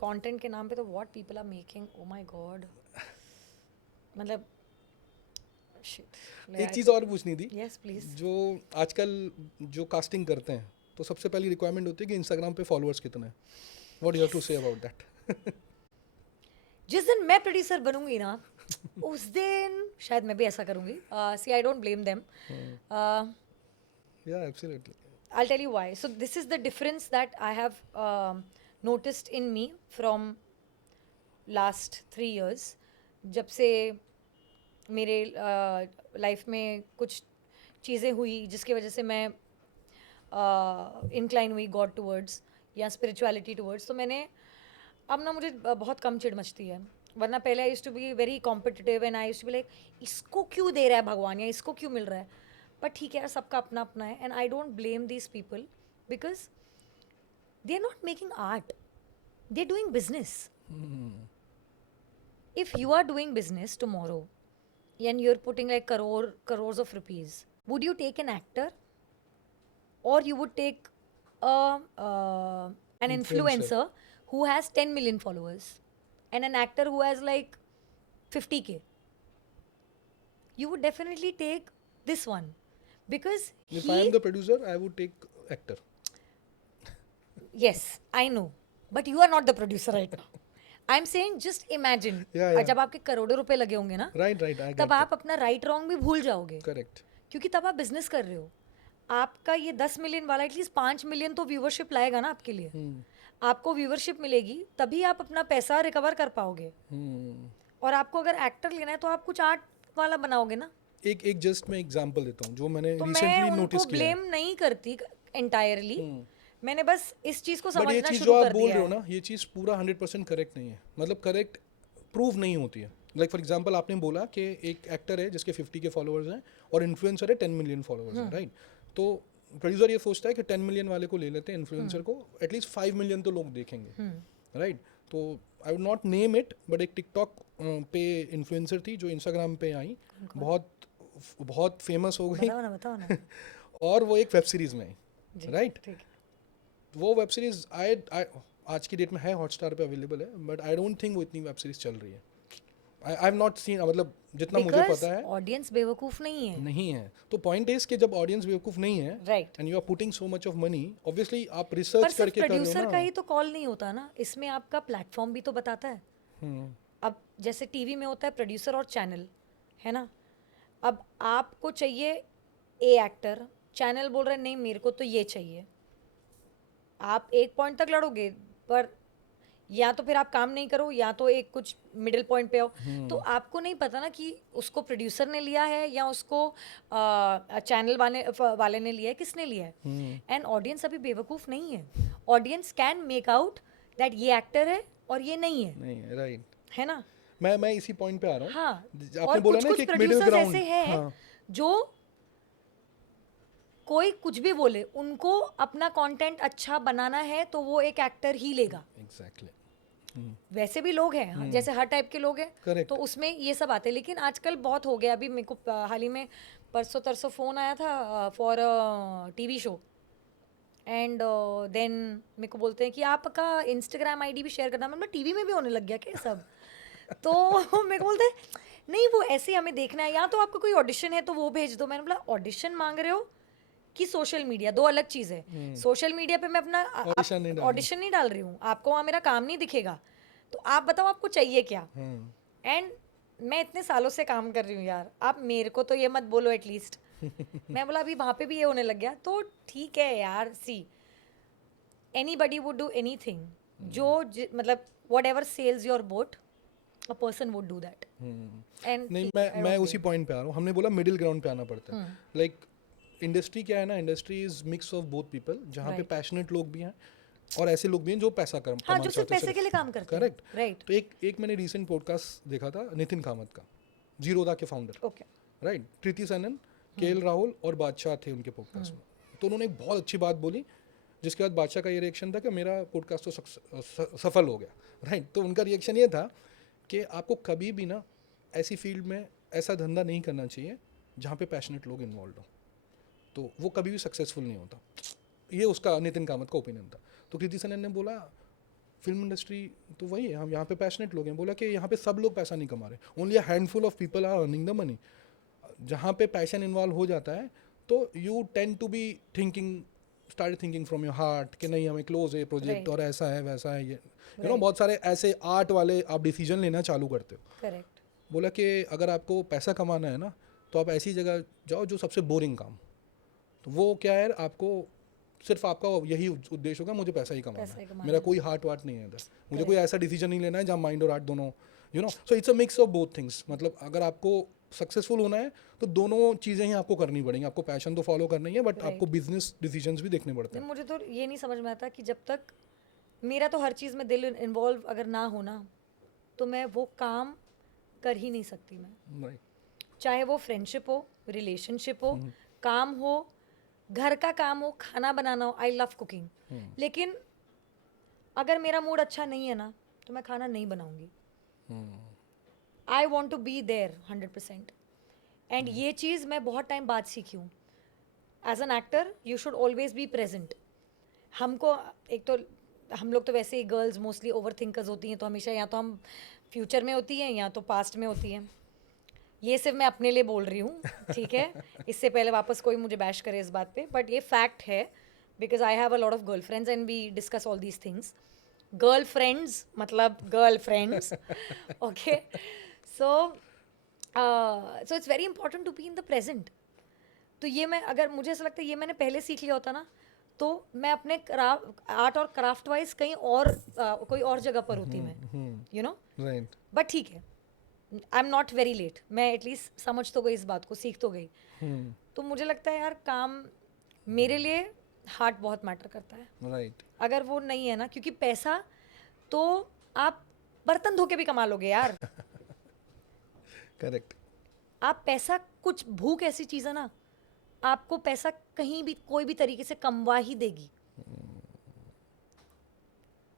कंटेंट के नाम पे तो what people are making, oh my God, मतलब शिट। एक चीज और पूछनी थी, यस प्लीज। जो आजकल जो कास्टिंग करते हैं तो सबसे पहली रिक्वायरमेंट होती है कि इंस्टाग्राम पे फॉलोअर्स कितने हैं। What you have to say about that? जिस दिन मैं प्रोड्यूसर बनूंगी ना, उस दिन शायद मैं भी ऐसा करूँगी. See, I don't blame them. Yeah, absolutely. I'll tell you why. So this is the difference that I have noticed in me from last 3 years. जब से मेरे लाइफ में कुछ चीज़ें हुई जिसकी वजह से मैं इंक्लाइन हुई गॉड टूवर्ड्स या स्पिरिचुअलिटी टूवर्ड्स, तो मैंने अब ना मुझे बहुत कम चिढ़ मचती है. वरना पहले I used to be very competitive and I used to be like इसको क्यों दे रहा है भगवान या इसको क्यों मिल रहा है. बट ठीक है यार, सबका अपना अपना है and I don't blame these people because they are not making art, they are doing business. If you are doing business tomorrow and you're putting like crores of rupees, would you take an actor or you would take an influencer who has 10 million followers and an actor who has like 50K? You would definitely take this one because If I am the producer, I would take actor. yes, I know, but you are not the producer right now. I'm saying just imagine. Yeah, yeah. जब आपके करोड़ों रुपए लगे होंगे ना, Right, right. I get तब that. आप अपना राइट रॉन्ग भी भूल जाओगे. Correct. क्योंकि तब आप बिजनेस कर रहे हो. आपका ये 10 मिलियन वाला एटलीस्ट 5 मिलियन तो व्यूवरशिप लाएगा ना आपके लिए. आपको व्यूवरशिप मिलेगी तभी आप अपना पैसा रिकवर कर पाओगे. और आपको अगर एक्टर लेना है तो आप कुछ आर्ट वाला बनाओगे ना. एक जस्ट मैं एग्जांपल देता हूँ जो मैंने तो मैं रिसेंटली उनको नोटिस किया है. ब्लेम नहीं करती एंटायरली. मैंने बस इस चीज को बट ये समझना चीज़ जो शुरू आप कर बोल दिया रहे हो है. ना, ये चीज़ पूरा 100% करेक्ट नहीं है. मतलब करेक्ट प्रूव नहीं होती है. लाइक फॉर एग्जांपल आपने बोला कि एक एक्टर है जिसके 50 के फॉलोअर्स हैं और इन्फ्लुएंसर है 10 मिलियन फॉलोअर्स हैं, राइट. तो प्रोड्यूसर ये सोचता है कि 10 मिलियन वाले को ले लेते हैं, इन्फ्लुएंसर को एटलीस्ट 5 मिलियन तो लोग देखेंगे, राइट. तो I would not name it, but एक टिकटॉक पे इन्फ्लुएंसर थी जो इंस्टाग्राम पे आई, बहुत फेमस हो गई बताओ ना. और वो एक वेब सीरीज में आई, राइट. ठीक है. वो वेब सीरीज आज की डेट में है हॉटस्टार पे अवेलेबल है, बट आई डोंट थिंक वो इतनी वेब सीरीज चल रही है. आई हैव नॉट सीन, मतलब जितना मुझे पता है ऑडियंस बेवकूफ नहीं है. तो पॉइंट इज कि जब ऑडियंस बेवकूफ नहीं है right, and you are putting so much of money, obviously आप पर रिसर्च सिर्फ करके कर रहे हो प्रोड्यूसर का ना. ही तो कॉल नहीं होता ना, इसमें आपका प्लेटफॉर्म भी तो बताता है. अब जैसे टीवी में होता है प्रोड्यूसर और चैनल, है ना. अब आपको चाहिए ए एक्टर, चैनल बोल रहे नहीं मेरे को तो ये चाहिए. आप एक पॉइंट तक लड़ोगे, पर या तो फिर आप काम नहीं करो या तो एक कुछ मिडिल पॉइंट पे आओ. तो आपको नहीं पता ना कि उसको प्रोड्यूसर ने लिया है या उसको चैनल वाले ने लिया है, किसने लिया है. एंड ऑडियंस अभी बेवकूफ़ नहीं है. Audience can make out that ये एक्टर है और ये नहीं है, राइट. है ना. मैं इसी पॉइंट पे आ रहा हूँ. हाँ, आपने और बोला कुछ ना कुछ कि एक मिडिल प्रोड्यूसर्स ग्राउंड. ऐसे हैं जो कोई कुछ भी बोले, उनको अपना कंटेंट अच्छा बनाना है तो वो एक एक्टर ही लेगा. एग्जैक्टली. वैसे भी लोग हैं, जैसे हर टाइप के लोग हैं. Correct. तो उसमें ये सब आते हैं. लेकिन आजकल बहुत हो गया. अभी मेरे को हाल ही में परसों तरसों फ़ोन आया था for TV show, and then मेरे को बोलते हैं कि आपका इंस्टाग्राम आईडी भी शेयर करना. मतलब टीवी में भी होने लग गया क्या सब. तो मेरे को बोलते हैं नहीं वो ऐसे ही हमें देखना है, या तो आपका कोई ऑडिशन है तो वो भेज दो. मैंने बोला ऑडिशन मांग रहे हो कि सोशल मीडिया, दो अलग चीज़ है. सोशल मीडिया पे मैं अपना ऑडिशन नहीं डाल रही हूँ, आपको वहाँ मेरा काम नहीं दिखेगा. तो आप बताओ आपको चाहिए क्या. एंड मैं इतने सालों से काम कर रही हूँ यार, आप मेरे को तो ये मत बोलो एटलीस्ट. मैं बोला अभी वहाँ पे भी ये होने लग गया. तो ठीक है यार, see anybody would do anything. मतलब whatever sails your boat, a person would do that. And नहीं, मैं उसी पॉइंट पे आ रहा हूँ. हमने बोला मिडिल ग्राउंड पे आना पड़ता है. लाइक इंडस्ट्री क्या है ना, industry is mix of both people, जहाँ पे पैशनेट लोग भी हैं और ऐसे लोग भी हैं जो पैसा हाँ, जो सिर्फ पैसे के लिए काम करते हैं. Correct, right. तो एक मैंने रिसेंट पॉडकास्ट देखा था नितिन कामत का, जीरोदा के फाउंडर, ओके, राइट. कृति सनन, केएल राहुल और बादशाह थे उनके पॉडकास्ट में. तो उन्होंने एक बहुत अच्छी बात बोली, जिसके बाद बादशाह का ये रिएक्शन था कि मेरा पॉडकास्ट तो सफल हो गया, राइट. तो उनका रिएक्शन ये था कि आपको कभी भी ना ऐसी फील्ड में ऐसा धंधा नहीं करना चाहिए जहाँ पे पैशनेट लोग इन्वॉल्व हो, तो वो कभी भी सक्सेसफुल नहीं होता. ये उसका नितिन कामत का ओपिनियन था. तो कृति सनन ने बोला फिल्म इंडस्ट्री तो वही है, हम यहाँ पे पैशनेट लोग हैं. बोला कि यहाँ पे सब लोग पैसा नहीं कमा रहे, only a handful of people are earning the money. जहाँ पे पैशन इन्वॉल्व हो जाता है तो you tend to be start thinking from your heart कि नहीं हमें क्लोज है प्रोजेक्ट और ऐसा है वैसा है, ये बहुत सारे ऐसे आर्ट वाले आप डिसीजन लेना चालू करते हो. करेक्ट. बोला कि अगर आपको पैसा कमाना है ना तो आप ऐसी जगह जाओ जो सबसे बोरिंग काम। तो वो क्या है, आपको सिर्फ आपका यही उद्देश्य होगा, मुझे पैसा ही कमाना पैसा ही है, कमाना मेरा है। कोई हार्ट वार्ट नहीं है इधर, मुझे Correct. कोई ऐसा डिसीजन नहीं लेना है जहाँ माइंड और हार्ट दोनों so it's a mix of both things. मतलब अगर आपको सक्सेसफुल होना है तो दोनों चीज़ें ही आपको करनी पड़ेंगी। आपको पैशन तो फॉलो करना ही है, बट Right. आपको बिजनेस डिसीजंस भी देखने पड़ते नहीं, हैं। मुझे तो ये नहीं समझ में आता कि जब तक मेरा तो हर चीज़ में दिल इन्वॉल्व अगर ना हो ना, तो मैं वो काम कर ही नहीं सकती मैं। राइट। चाहे वो फ्रेंडशिप हो, रिलेशनशिप हो, काम हो, घर का काम हो, खाना बनाना हो। आई लव कुकिंग, लेकिन अगर मेरा मूड अच्छा नहीं है ना तो मैं खाना नहीं बनाऊंगी। I want to be there 100%। And ये चीज़ मैं बहुत टाइम बाद सीखी हूँ। As an actor you should always be present. हमको एक तो हम लोग तो वैसे ही गर्ल्स मोस्टली ओवर थिंकर्स होती हैं, तो हमेशा या तो हम फ्यूचर में होती हैं या तो पास्ट में होती हैं। ये सिर्फ मैं अपने लिए बोल रही हूँ, ठीक है? इससे पहले वापस कोई मुझे बैश करे इस बात पे, बट ये फैक्ट है because I have a lot of girl friends and we discuss all these things. Girl friends मतलब girl friends, okay? So it's very important to be in the present. तो ये मैं, अगर मुझे ऐसा लगता है ये मैंने पहले सीख लिया होता ना, तो मैं अपने आर्ट और क्राफ्ट वाइज कहीं और कोई और जगह पर होती मैं, यू नो। राइट। बट ठीक है, I am not very late. मैं एटलीस्ट समझ तो गई इस बात को, सीख तो गई। तो मुझे लगता है यार काम मेरे लिए हार्ट बहुत मैटर करता है। राइट। अगर वो नहीं है ना, क्योंकि पैसा तो आप बर्तन धो के भी कमा लोगे यार। करेक्ट। आप पैसा, कुछ भूख ऐसी चीज़ है ना, आपको पैसा कहीं भी कोई भी तरीके से कमवा ही देगी।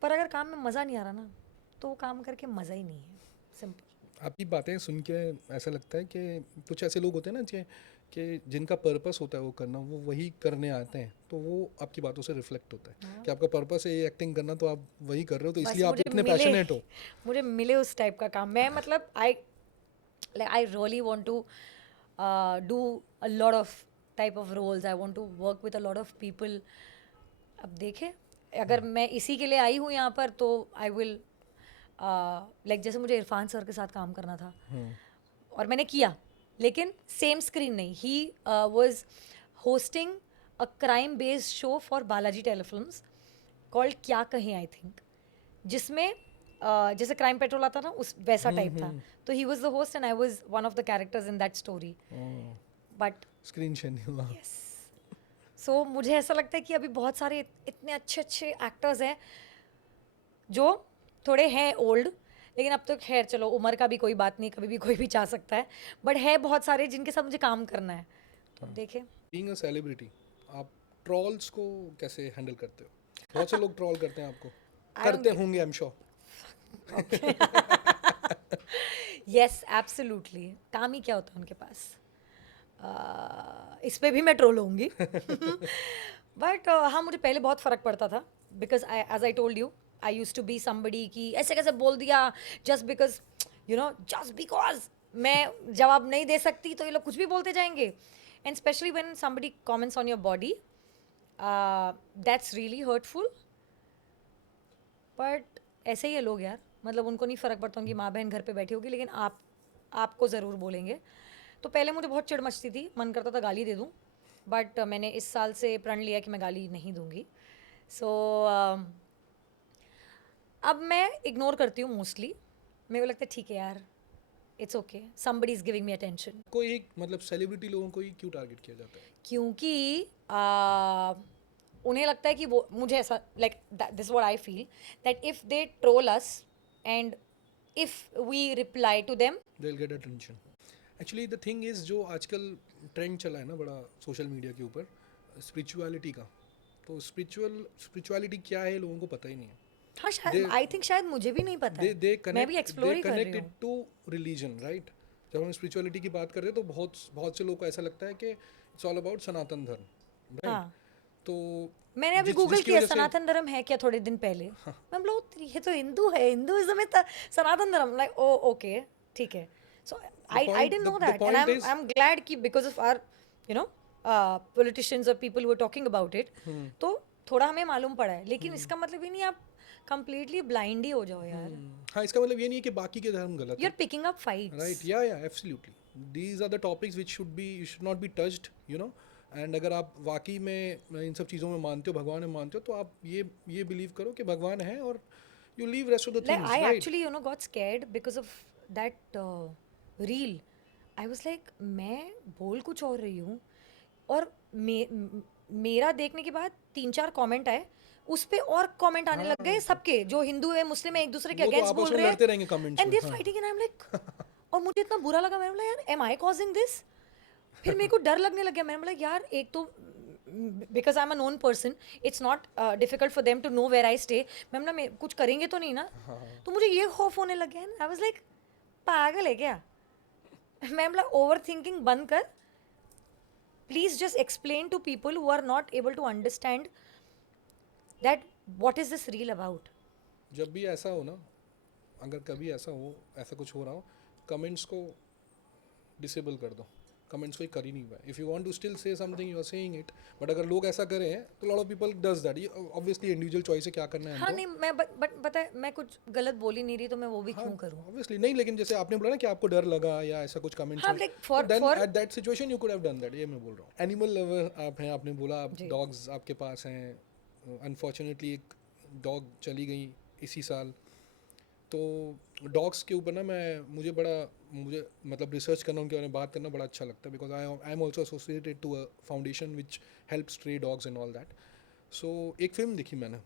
पर अगर काम में मज़ा नहीं आ रहा ना, तो वो काम करके मज़ा ही नहीं है। सिंपल। आपकी बातें सुन के ऐसा लगता है कि कुछ ऐसे लोग होते हैं ना कि जिनका पर्पस होता है वो करना, वो वही करने आते हैं, तो वो आपकी बातों से रिफ्लेक्ट होता है कि आपका पर्पस है ये एक्टिंग करना, तो आप वही कर रहे हो, तो बस इसलिए आप मुझे इतने मिले- पैशनेट हो। मुझे मिले उस टाइप का काम। मैं मतलब I really want to do a lot of type of roles. I want to work with a lot of people. अब देखे, अगर मैं इसी के लिए आई हूँ यहाँ पर, तो आई विल लाइक जैसे मुझे इरफान सर के साथ काम करना था और मैंने किया, लेकिन सेम स्क्रीन नहीं। He was hosting a crime based show for Balaji telefilms called क्या कहें, आई थिंक, जिसमें जैसे क्राइम पेट्रोल आता ना, उस वैसा टाइप था। तो he was the host and I was one of the characters in that story. But screen share नहीं हुआ। यस, सो मुझे ऐसा लगता है कि अभी बहुत सारे इतने अच्छे अच्छे एक्टर्स हैं जो थोड़े हैं ओल्ड, लेकिन अब तो खैर चलो, उम्र का भी कोई बात नहीं, कभी भी कोई भी चाह सकता है। बट है बहुत सारे जिनके साथ मुझे काम करना है, तो अब देखें। बीइंग अ सेलिब्रिटी, आप ट्रॉल्स को कैसे हैंडल करते हो? बहुत से लोग ट्रॉल करते हैं आपको, करते होंगे I am sure. Yes, absolutely. काम ही क्या होता है उनके पास। इस पे भी मैं ट्रोल होंगी। बट हाँ, मुझे पहले बहुत फ़र्क पड़ता था because as I told you, I use to be somebody कि ऐसे कैसे बोल दिया, जस्ट बिकॉज जस्ट बिकॉज मैं जवाब नहीं दे सकती तो ये लोग कुछ भी बोलते जाएंगे। And specially when somebody comments on your body, that's really hurtful. But ऐसे ही है लोग यार, मतलब उनको नहीं फ़र्क पड़ता, उनकी माँ बहन घर पे बैठी होगी, लेकिन आपको ज़रूर बोलेंगे। तो पहले मुझे बहुत चिढ़ मचती थी, मन करता था गाली दे दूँ, बट मैंने इस साल से प्रण लिया कि मैं गाली नहीं दूँगी। सो अब मैं इग्नोर करती हूँ मोस्टली। मेरे को लगता है ठीक है यार, it's okay, somebody is giving me attention. कोई एक मतलब सेलिब्रिटी लोगों को ही क्यों टारगेट किया जाता है? क्योंकि उन्हें लगता है कि वो, मुझे ऐसा like this what I feel, that if they troll us and if we reply to them, they will get attention. Actually the thing is, जो आजकल ट्रेंड चला है ना बड़ा सोशल मीडिया के ऊपर, स्पिरिचुअलिटी का, तो स्पिरिचुअलिटी क्या है लोगों को पता ही नहीं है। हाँ शायद, आई थिंक शायद मुझे भी नहीं पता है। मैं भी एक्सप्लोर ही कर रही हूँ। To religion, right? जब हम स्पिरिचुअलिटी की बात कर रहे हैं तो बहुत से लोगों को ऐसा लगता है कि इट्स ऑल अबाउट सनातन धर्म, राइट? हाँ, तो मैंने अभी गूगल किया सनातन धर्म है क्या थोड़े दिन पहले। मैं बोला ये तो हिंदू है, हिंदुइज्म में सनातन धर्म, लाइक ओ ओके ठीक है। So I didn't know that and I am glad कि बिकॉज ऑफ आवर पॉलिटिशियंस और people who are talking about it, तो थोड़ा हमें मालूम पड़ा है। लेकिन इसका मतलब ही नहीं आप कंप्लीटली ब्लाइंड ही हो जाओ यार. हाँ, इसका मतलब ये नहीं है कि बाकी के धर्म गलत यू है. Are picking up fights. Right, yeah absolutely. These are the topics which should not be touched, you know. And अगर आप वाकई में इन सब चीज़ों में मानते हो, भगवान में मानते हो, तो आप ये बिलीव करो कि भगवान है, और you leave rest of the Like things, I right. actually, got scared because of that reel. I was like, मैं बोल कुछ और रही हूँ, और मेरा देखने के बाद 3-4 कमेंट आए, उस पे और कमेंट आने लग गए सबके, जो हिंदू है मुस्लिम है, एक दूसरे के वो तो अगेंस्ट आपस बोल में रहे लड़ते हैं, रहेंगे comments एंड में, दे आर हाँ. Fighting, and I am like, और मुझे इतना बुरा लगा. मैंने बोला यार, एम आई कॉजिंग दिस? फिर मेरे को डर लगने लग गया. मैंने बोला यार, एक तो because I am a known person, it's not difficult for them to know where I stay. Ma'am ना, कुछ करेंगे तो नहीं ना? तो मुझे ये खौफ होने लग गया. आई वाज लाइक, पागल है क्या? मैं बोला, ओवर थिंकिंग बंद कर. Please just explain to people who are not able to understand that what is this reel about. जब भी ऐसा हो ना, अगर कभी ऐसा कुछ हो रहा हो, कमेंट्स को डिसेबल कर दो. कमेंट्स कोई कर ही नहीं हुआ. If you want to still say something, you are saying it. But अगर लोग ऐसा करें हैं, तो lot of people does that. Obviously individual choice है क्या करना है. हाँ नहीं, मैं बट पता है, मैं कुछ गलत बोल ही नहीं रही, तो मैं वो भी क्यों करूँ? ऑब्वियसली नहीं, लेकिन जैसे आपने बोला ना कि आपको डर लगा या ऐसा कुछ कमेंट्स हाँ, में, like तो for then at that situation you could have done that. ये मैं बोल रहा हूँ. एनिमल लवर आप हैं, आपने बोला आप डॉग्स आपके पास हैं. अनफॉर्चुनेटली एक डॉग चली गई इसी साल. तो डॉग्स के ऊपर ना मुझे मतलब रिसर्च करना, उनके बारे में बात करना बड़ा अच्छा लगता है. Because I am also associated to a foundation which help stray dogs and all that. So एक फिल्म देखी मैंने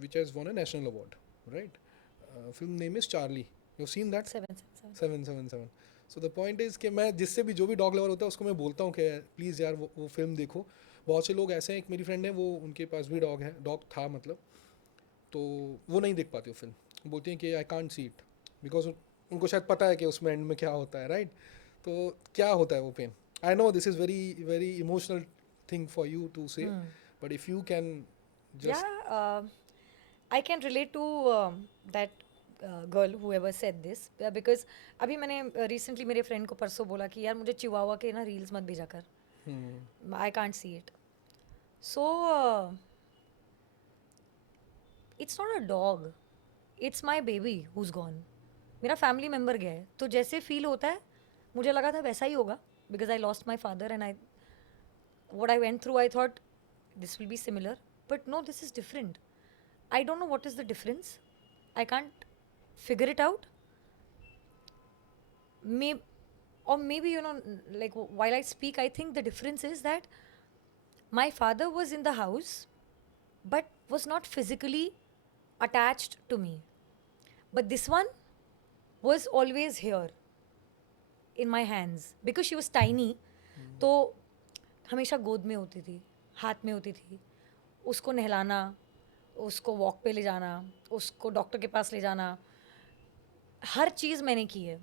which has won a national award, right. Film name is Charlie. You seen that? 777. So the point is कि मैं जिससे भी, जो भी dog lover होता है, उसको मैं बोलता हूँ कि प्लीज़ यार वो फिल्म देखो. बहुत से लोग ऐसे हैं, एक मेरी फ्रेंड है, वो उनके पास भी डॉग था मतलब, तो वो नहीं देख पाती वो फिल्म. बोलती हैं कि I can't see it, because उनको शायद पता है कि उसमें एंड में क्या होता है, राइट. तो क्या होता है वो pain. I know this is very very emotional thing for you to say, but if you can just. Yeah, I can relate to that girl whoever said this, because अभी मैंने recently मेरे friend को परसों बोला कि यार, मुझे चिवावा के ना रील्स मत भेजा कर, I can't see it. So it's not a dog, it's my baby who's gone. मेरा फैमिली मेम्बर गया है, तो जैसे फील होता है, मुझे लगा था वैसा ही होगा, because I lost my father, and what I went through, I thought this will be similar, but no, this is different. I don't know what is the difference. I can't figure it out. Maybe like while I speak, I think the difference is that my father was in the house, but was not physically attached to me. But this one was always here in my hands, because she was tiny. तो हमेशा गोद में होती थी, हाथ में होती थी. उसको नहलाना, उसको वॉक पे ले जाना, उसको डॉक्टर के पास ले जाना, हर चीज़ मैंने की है.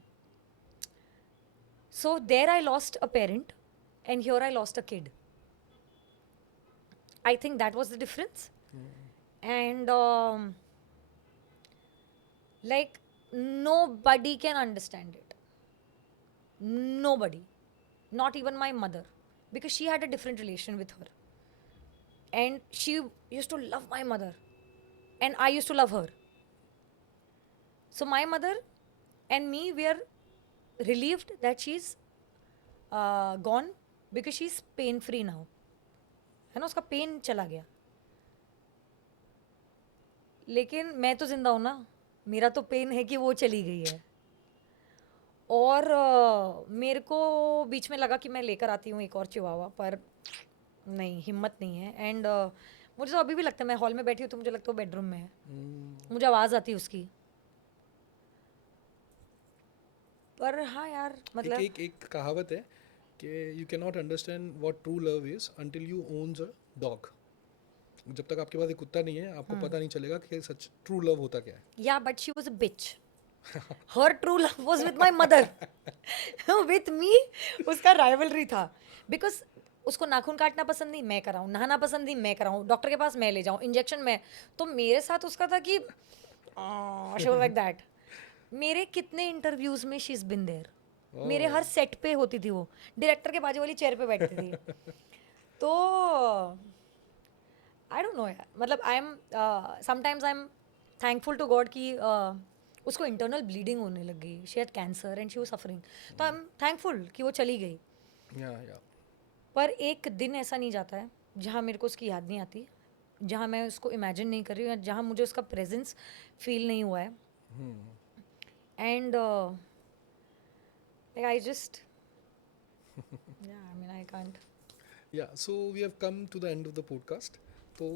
So there I lost a parent, and here I lost a kid. I think that was the difference. And like nobody can understand it. Nobody. Not even my mother, because she had a different relation with her, and she used to love my mother, and I used to love her. So my mother and me, we are relieved that she's gone, because she's pain free now, है ना, उसका pen चला गया. लेकिन मैं तो जिंदा हूँ ना, मेरा तो पेन है कि वो चली गई है. और मेरे को बीच में लगा कि मैं लेकर आती हूँ एक और चिवावा, पर नहीं, हिम्मत नहीं है. एंड मुझे तो अभी भी लगता है, मैं हॉल में बैठी हूँ तो मुझे लगता है वो बेडरूम में है. मुझे आवाज़ आती है उसकी. पर हाँ यार, मतलब एक कहावत है कि you can not understand what true love is until you owns a dog. जब तक आपके पास एक कुत्ता नहीं है, आपको पता नहीं चलेगा कि सच ट्रू लव होता क्या है. या but she was a bitch. Her true love was with my mother. With me उसका राइवलरी था, बिकॉज उसको नाखून काटना पसंद नहीं, मैं कराऊँ, नहाना पसंद नहीं, मैं कराऊँ, डॉक्टर के पास मैं ले जाऊँ, इंजेक्शन में. तो मेरे साथ उसका था कि शी वाज लाइक दैट. मेरे कितने इंटरव्यूज में शी इज बिन देयर. मेरे हर सेट पे होती थी वो, डायरेक्टर के बाजू वाली चेयर पे बैठती थी. तो आई डोंट नो यार, मतलब I am sometimes I am thankful to God कि उसको इंटरनल ब्लीडिंग होने लग गई, she had cancer and she was suffering, तो आई एम थैंकफुल कि वो चली गई। या पर एक दिन ऐसा नहीं जाता है जहाँ मेरे को उसकी याद नहीं आती, जहाँ मैं उसको इमेजिन नहीं कर रही हूँ, या जहाँ मुझे उसका प्रेजेंस फील नहीं हुआ है। And I just I mean I can't. Yeah, so we have come to the end of the podcast. तो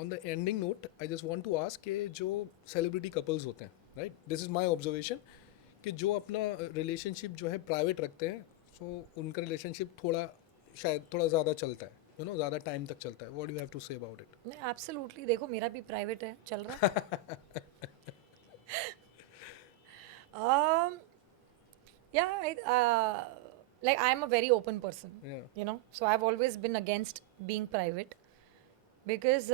on the ending note, I just want to ask कि जो celebrity couples होते हैं, right? This is my observation कि जो अपना relationship जो है private रखते हैं, so उनका relationship शायद थोड़ा ज़्यादा चलता है, you know, ज़्यादा time तक चलता है. What do you have to say about it? नहीं, एब्सोल्युटली, देखो मेरा भी प्राइवेट है, चल रहा yeah, like I'm a very open person, Yeah. you know, so I've always been against being private because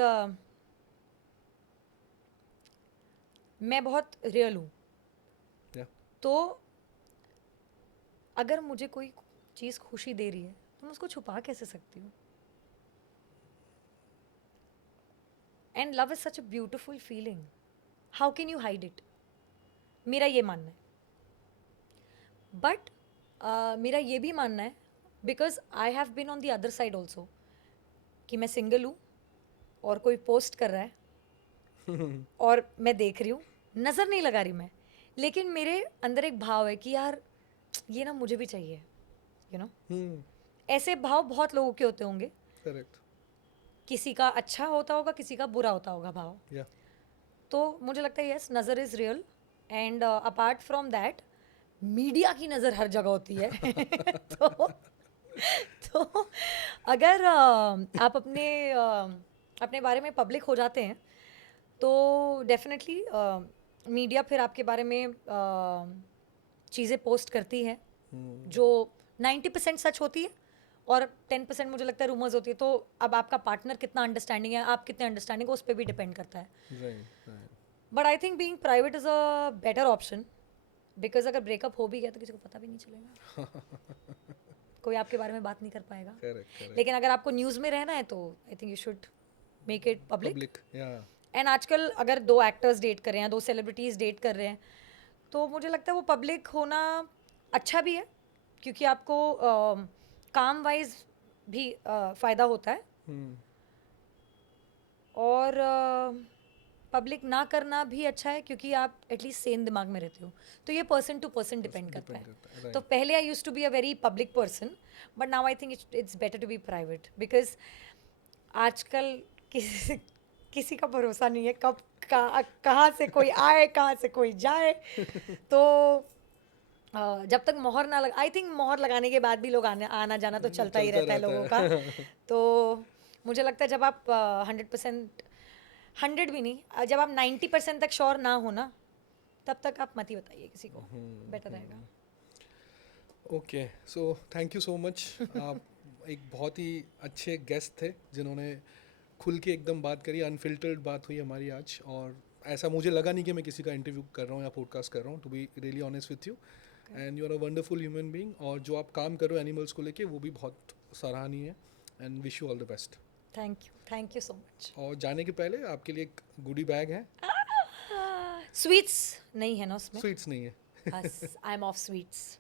मैं बहुत रियल हूँ। Yeah. तो अगर मुझे कोई चीज़ खुशी दे रही है तो मैं उसको छुपा कैसे सकती हूँ? And love is such a beautiful feeling, how can you hide it? मेरा ये मानना है। बट मेरा ये भी मानना है, because I have been on the other side also, कि मैं सिंगल हूँ और कोई पोस्ट कर रहा है और मैं देख रही हूँ, नज़र नहीं लगा रही मैं, लेकिन मेरे अंदर एक भाव है कि यार ये ना मुझे भी चाहिए, यू नो। ऐसे भाव बहुत लोगों के होते होंगे, Correct. किसी का अच्छा होता होगा, किसी का बुरा होता होगा भाव। Yeah. तो मुझे लगता है यस, नज़र is real, and apart from that media की नज़र हर जगह होती है तो अगर आप अपने बारे में पब्लिक हो जाते हैं तो डेफिनेटली मीडिया फिर आपके बारे में चीज़ें पोस्ट करती है जो 90% सच होती है और 10% मुझे लगता है रूमर्स होती है। तो अब आपका पार्टनर कितना अंडरस्टैंडिंग है, आप कितने अंडरस्टैंडिंग हो, उस पर भी डिपेंड करता है। Right. But I think being private is a better option, because अगर ब्रेकअप हो भी गया तो किसी को पता भी नहीं चलेगा कोई आपके बारे में बात नहीं कर पाएगा। Correct. लेकिन अगर आपको न्यूज़ में रहना है तो I think you should make it public. Public. Yeah. And आजकल अगर 2 एक्टर्स डेट कर रहे हैं, 2 सेलिब्रिटीज़ डेट कर रहे हैं, तो मुझे लगता है वो पब्लिक होना अच्छा भी है, क्योंकि आपको काम वाइज भी फ़ायदा होता है, और पब्लिक ना करना भी अच्छा है, क्योंकि आप एटलीस्ट सेम दिमाग में रहते हो। तो ये पर्सन टू पर्सन डिपेंड करता है। तो पहले I used to be a very public person, but now I think it's better to be private, because आजकल किसी का भरोसा नहीं है, कब कहाँ से कोई आए, कहाँ से कोई जाए तो जब तक मोहर ना लग, आई थिंक मोहर लगाने के बाद भी लोग आना जाना तो चलता ही रहता है लोगों का तो मुझे लगता है जब आप 100% 100 भी नहीं, जब आप 90% तक श्योर ना हो ना, तब तक आप मत ही बताइए किसी को, बेटर रहेगा। Okay, so thank you so much. आप एक बहुत ही अच्छे गेस्ट थे जिन्होंने खुल के एकदम बात करी, अनफिल्टर्ड बात हुई हमारी आज, और ऐसा मुझे लगा नहीं कि मैं किसी का इंटरव्यू कर रहा हूँ या पॉडकास्ट कर रहा हूँ, to be really honest with you. And you are a wonderful human being, और जो आप काम कर रहे हो एनिमल्स को लेके वो भी बहुत सराहनीय है, and wish you all the best. Thank you so much. और जाने के पहले आपके लिए एक गुडी बैग है। स्वीट्स नहीं है ना उसमें? स्वीट्स नहीं है। I M of sweets.